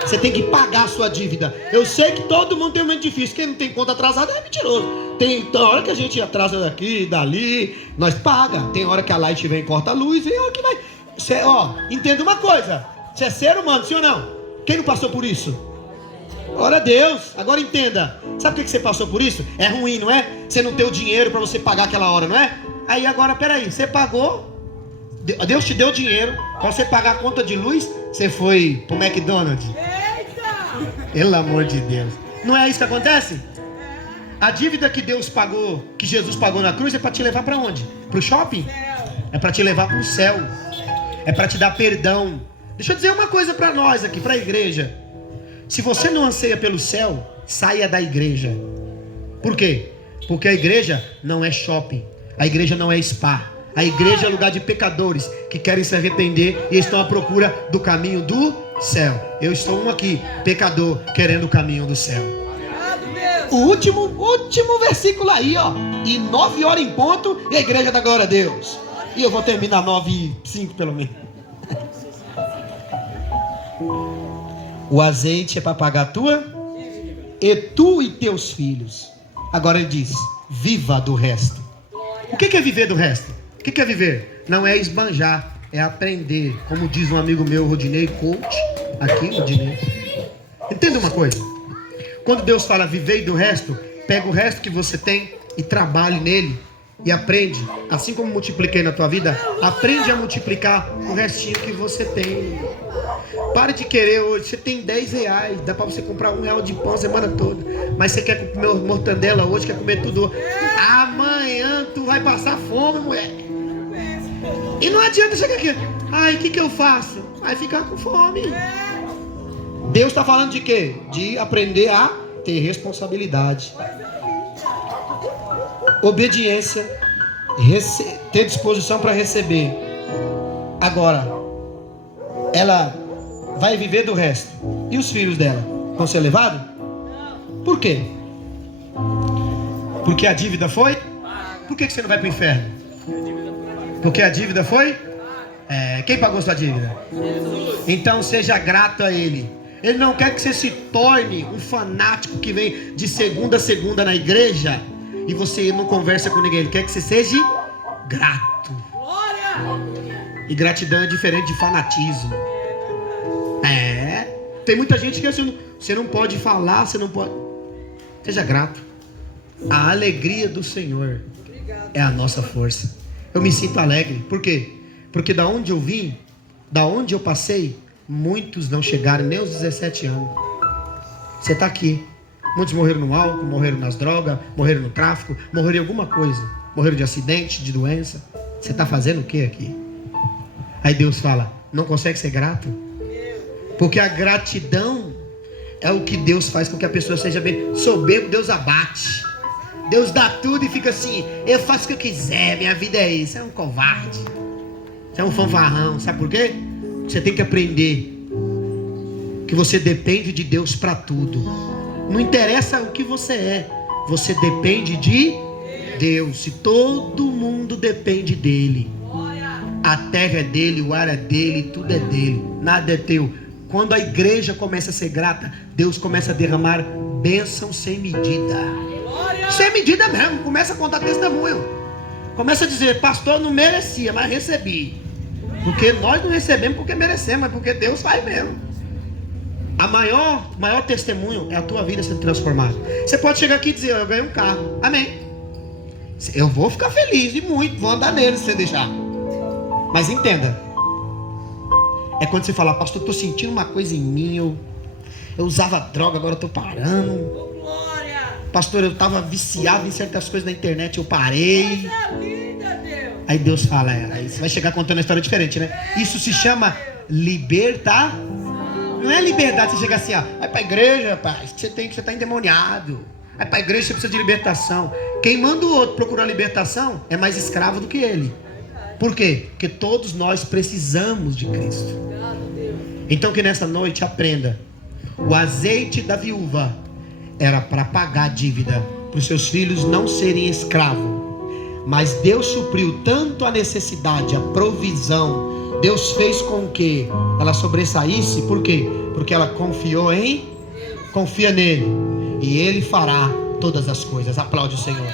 Você tem que pagar a sua dívida. Eu sei que todo mundo tem um momento difícil. Quem não tem conta atrasada é mentiroso. Tem hora que a gente atrasa daqui, dali, nós paga. Tem hora que a Light vem e corta a luz. E hora que vai. Você, entenda uma coisa. Você é ser humano, sim ou não? Quem não passou por isso? Glória a Deus. Agora entenda. Sabe por que você passou por isso? É ruim, não é? Você não tem o dinheiro para você pagar aquela hora, não é? Aí agora, peraí, você pagou. Deus te deu dinheiro para você pagar a conta de luz. Você foi pro McDonald's. Pelo amor de Deus. Não é isso que acontece? A dívida que Deus pagou, que Jesus pagou na cruz, é para te levar para onde? Para o shopping? É para te levar para o céu. É para te dar perdão. Deixa eu dizer uma coisa para nós aqui, para a igreja. Se você não anseia pelo céu, saia da igreja. Por quê? Porque a igreja não é shopping. A igreja não é spa. A igreja é lugar de pecadores que querem se arrepender e estão à procura do caminho do céu. Eu estou um aqui, pecador, querendo o caminho do céu. O último versículo aí, ó. E 9 horas em ponto, e a igreja dá glória a Deus. E eu vou terminar 9:05 pelo menos. O azeite é para pagar a tua e tu e teus filhos. Agora ele diz, viva do resto. O que é viver do resto? O que é viver? Não é esbanjar, é aprender. Como diz um amigo meu, Rodinei, coach. Aqui, Rodinei. Entenda uma coisa. Quando Deus fala viver do resto, pega o resto que você tem e trabalhe nele. E aprende, assim como multipliquei na tua vida, aprende a multiplicar o restinho que você tem. Pare de querer hoje, você tem 10 reais, dá pra você comprar R$1 de pão a semana toda. Mas você quer comer mortandela hoje, quer comer tudo. Amanhã tu vai passar fome, mulher. E não adianta chegar aqui, ai, o que eu faço? Vai ficar com fome. Deus está falando de quê? De aprender a ter responsabilidade, obediência, ter disposição para receber. Agora, ela vai viver do resto. E os filhos dela vão ser levados? Por quê? Porque a dívida foi? Por que você não vai para o inferno? Porque a dívida foi? Quem pagou sua dívida? Então seja grato a Ele. Ele não quer que você se torne um fanático que vem de segunda a segunda na igreja e você não conversa com ninguém. Ele quer que você seja grato. E gratidão é diferente de fanatismo. Tem muita gente que assim, você não pode falar, você não pode. Seja grato. A alegria do Senhor é a nossa força. Eu me sinto alegre. Por quê? Porque da onde eu vim, da onde eu passei, muitos não chegaram nem aos 17 anos. Você está aqui. Muitos morreram no álcool, morreram nas drogas, morreram no tráfico, morreram em alguma coisa. Morreram de acidente, de doença. Você está fazendo o que aqui? Aí Deus fala, não consegue ser grato? Porque a gratidão é o que Deus faz com que a pessoa seja bem. Soberbo, Deus abate. Deus dá tudo e fica assim, eu faço o que eu quiser, minha vida é isso. Você é um covarde. Você é um fanfarrão. Sabe por quê? Você tem que aprender que você depende de Deus para tudo. Não interessa o que você é, você depende de Deus. E todo mundo depende dele. A terra é dele, o ar é dele, tudo é dele, nada é teu. Quando a igreja começa a ser grata, Deus começa a derramar bênção sem medida. Sem medida mesmo. Começa a contar testemunho. Começa a dizer, pastor, não merecia, mas recebi. Porque nós não recebemos porque merecemos, mas porque Deus faz mesmo. A maior testemunho é a tua vida sendo transformada. Você pode chegar aqui e dizer, eu ganhei um carro. Amém. Eu vou ficar feliz e muito, vou andar nele se você deixar. Mas entenda, é quando você fala, pastor, eu estou sentindo uma coisa em mim, eu usava droga, agora eu estou parando. Pastor, eu estava viciado em certas coisas na internet, eu parei. Aí Deus fala, aí você vai chegar contando uma história diferente, né? Isso se chama libertar. Não é liberdade, você chega assim, ó, vai para a igreja, pai, você está endemoniado. Vai para a igreja, você precisa de libertação. Quem manda o outro procurar libertação é mais escravo do que ele. Por quê? Porque todos nós precisamos de Cristo. Então que nessa noite aprenda. O azeite da viúva era para pagar a dívida, para os seus filhos não serem escravos. Mas Deus supriu tanto a necessidade, a provisão. Deus fez com que ela sobressaísse. Por quê? Porque ela confia nele. E Ele fará todas as coisas. Aplaude o Senhor.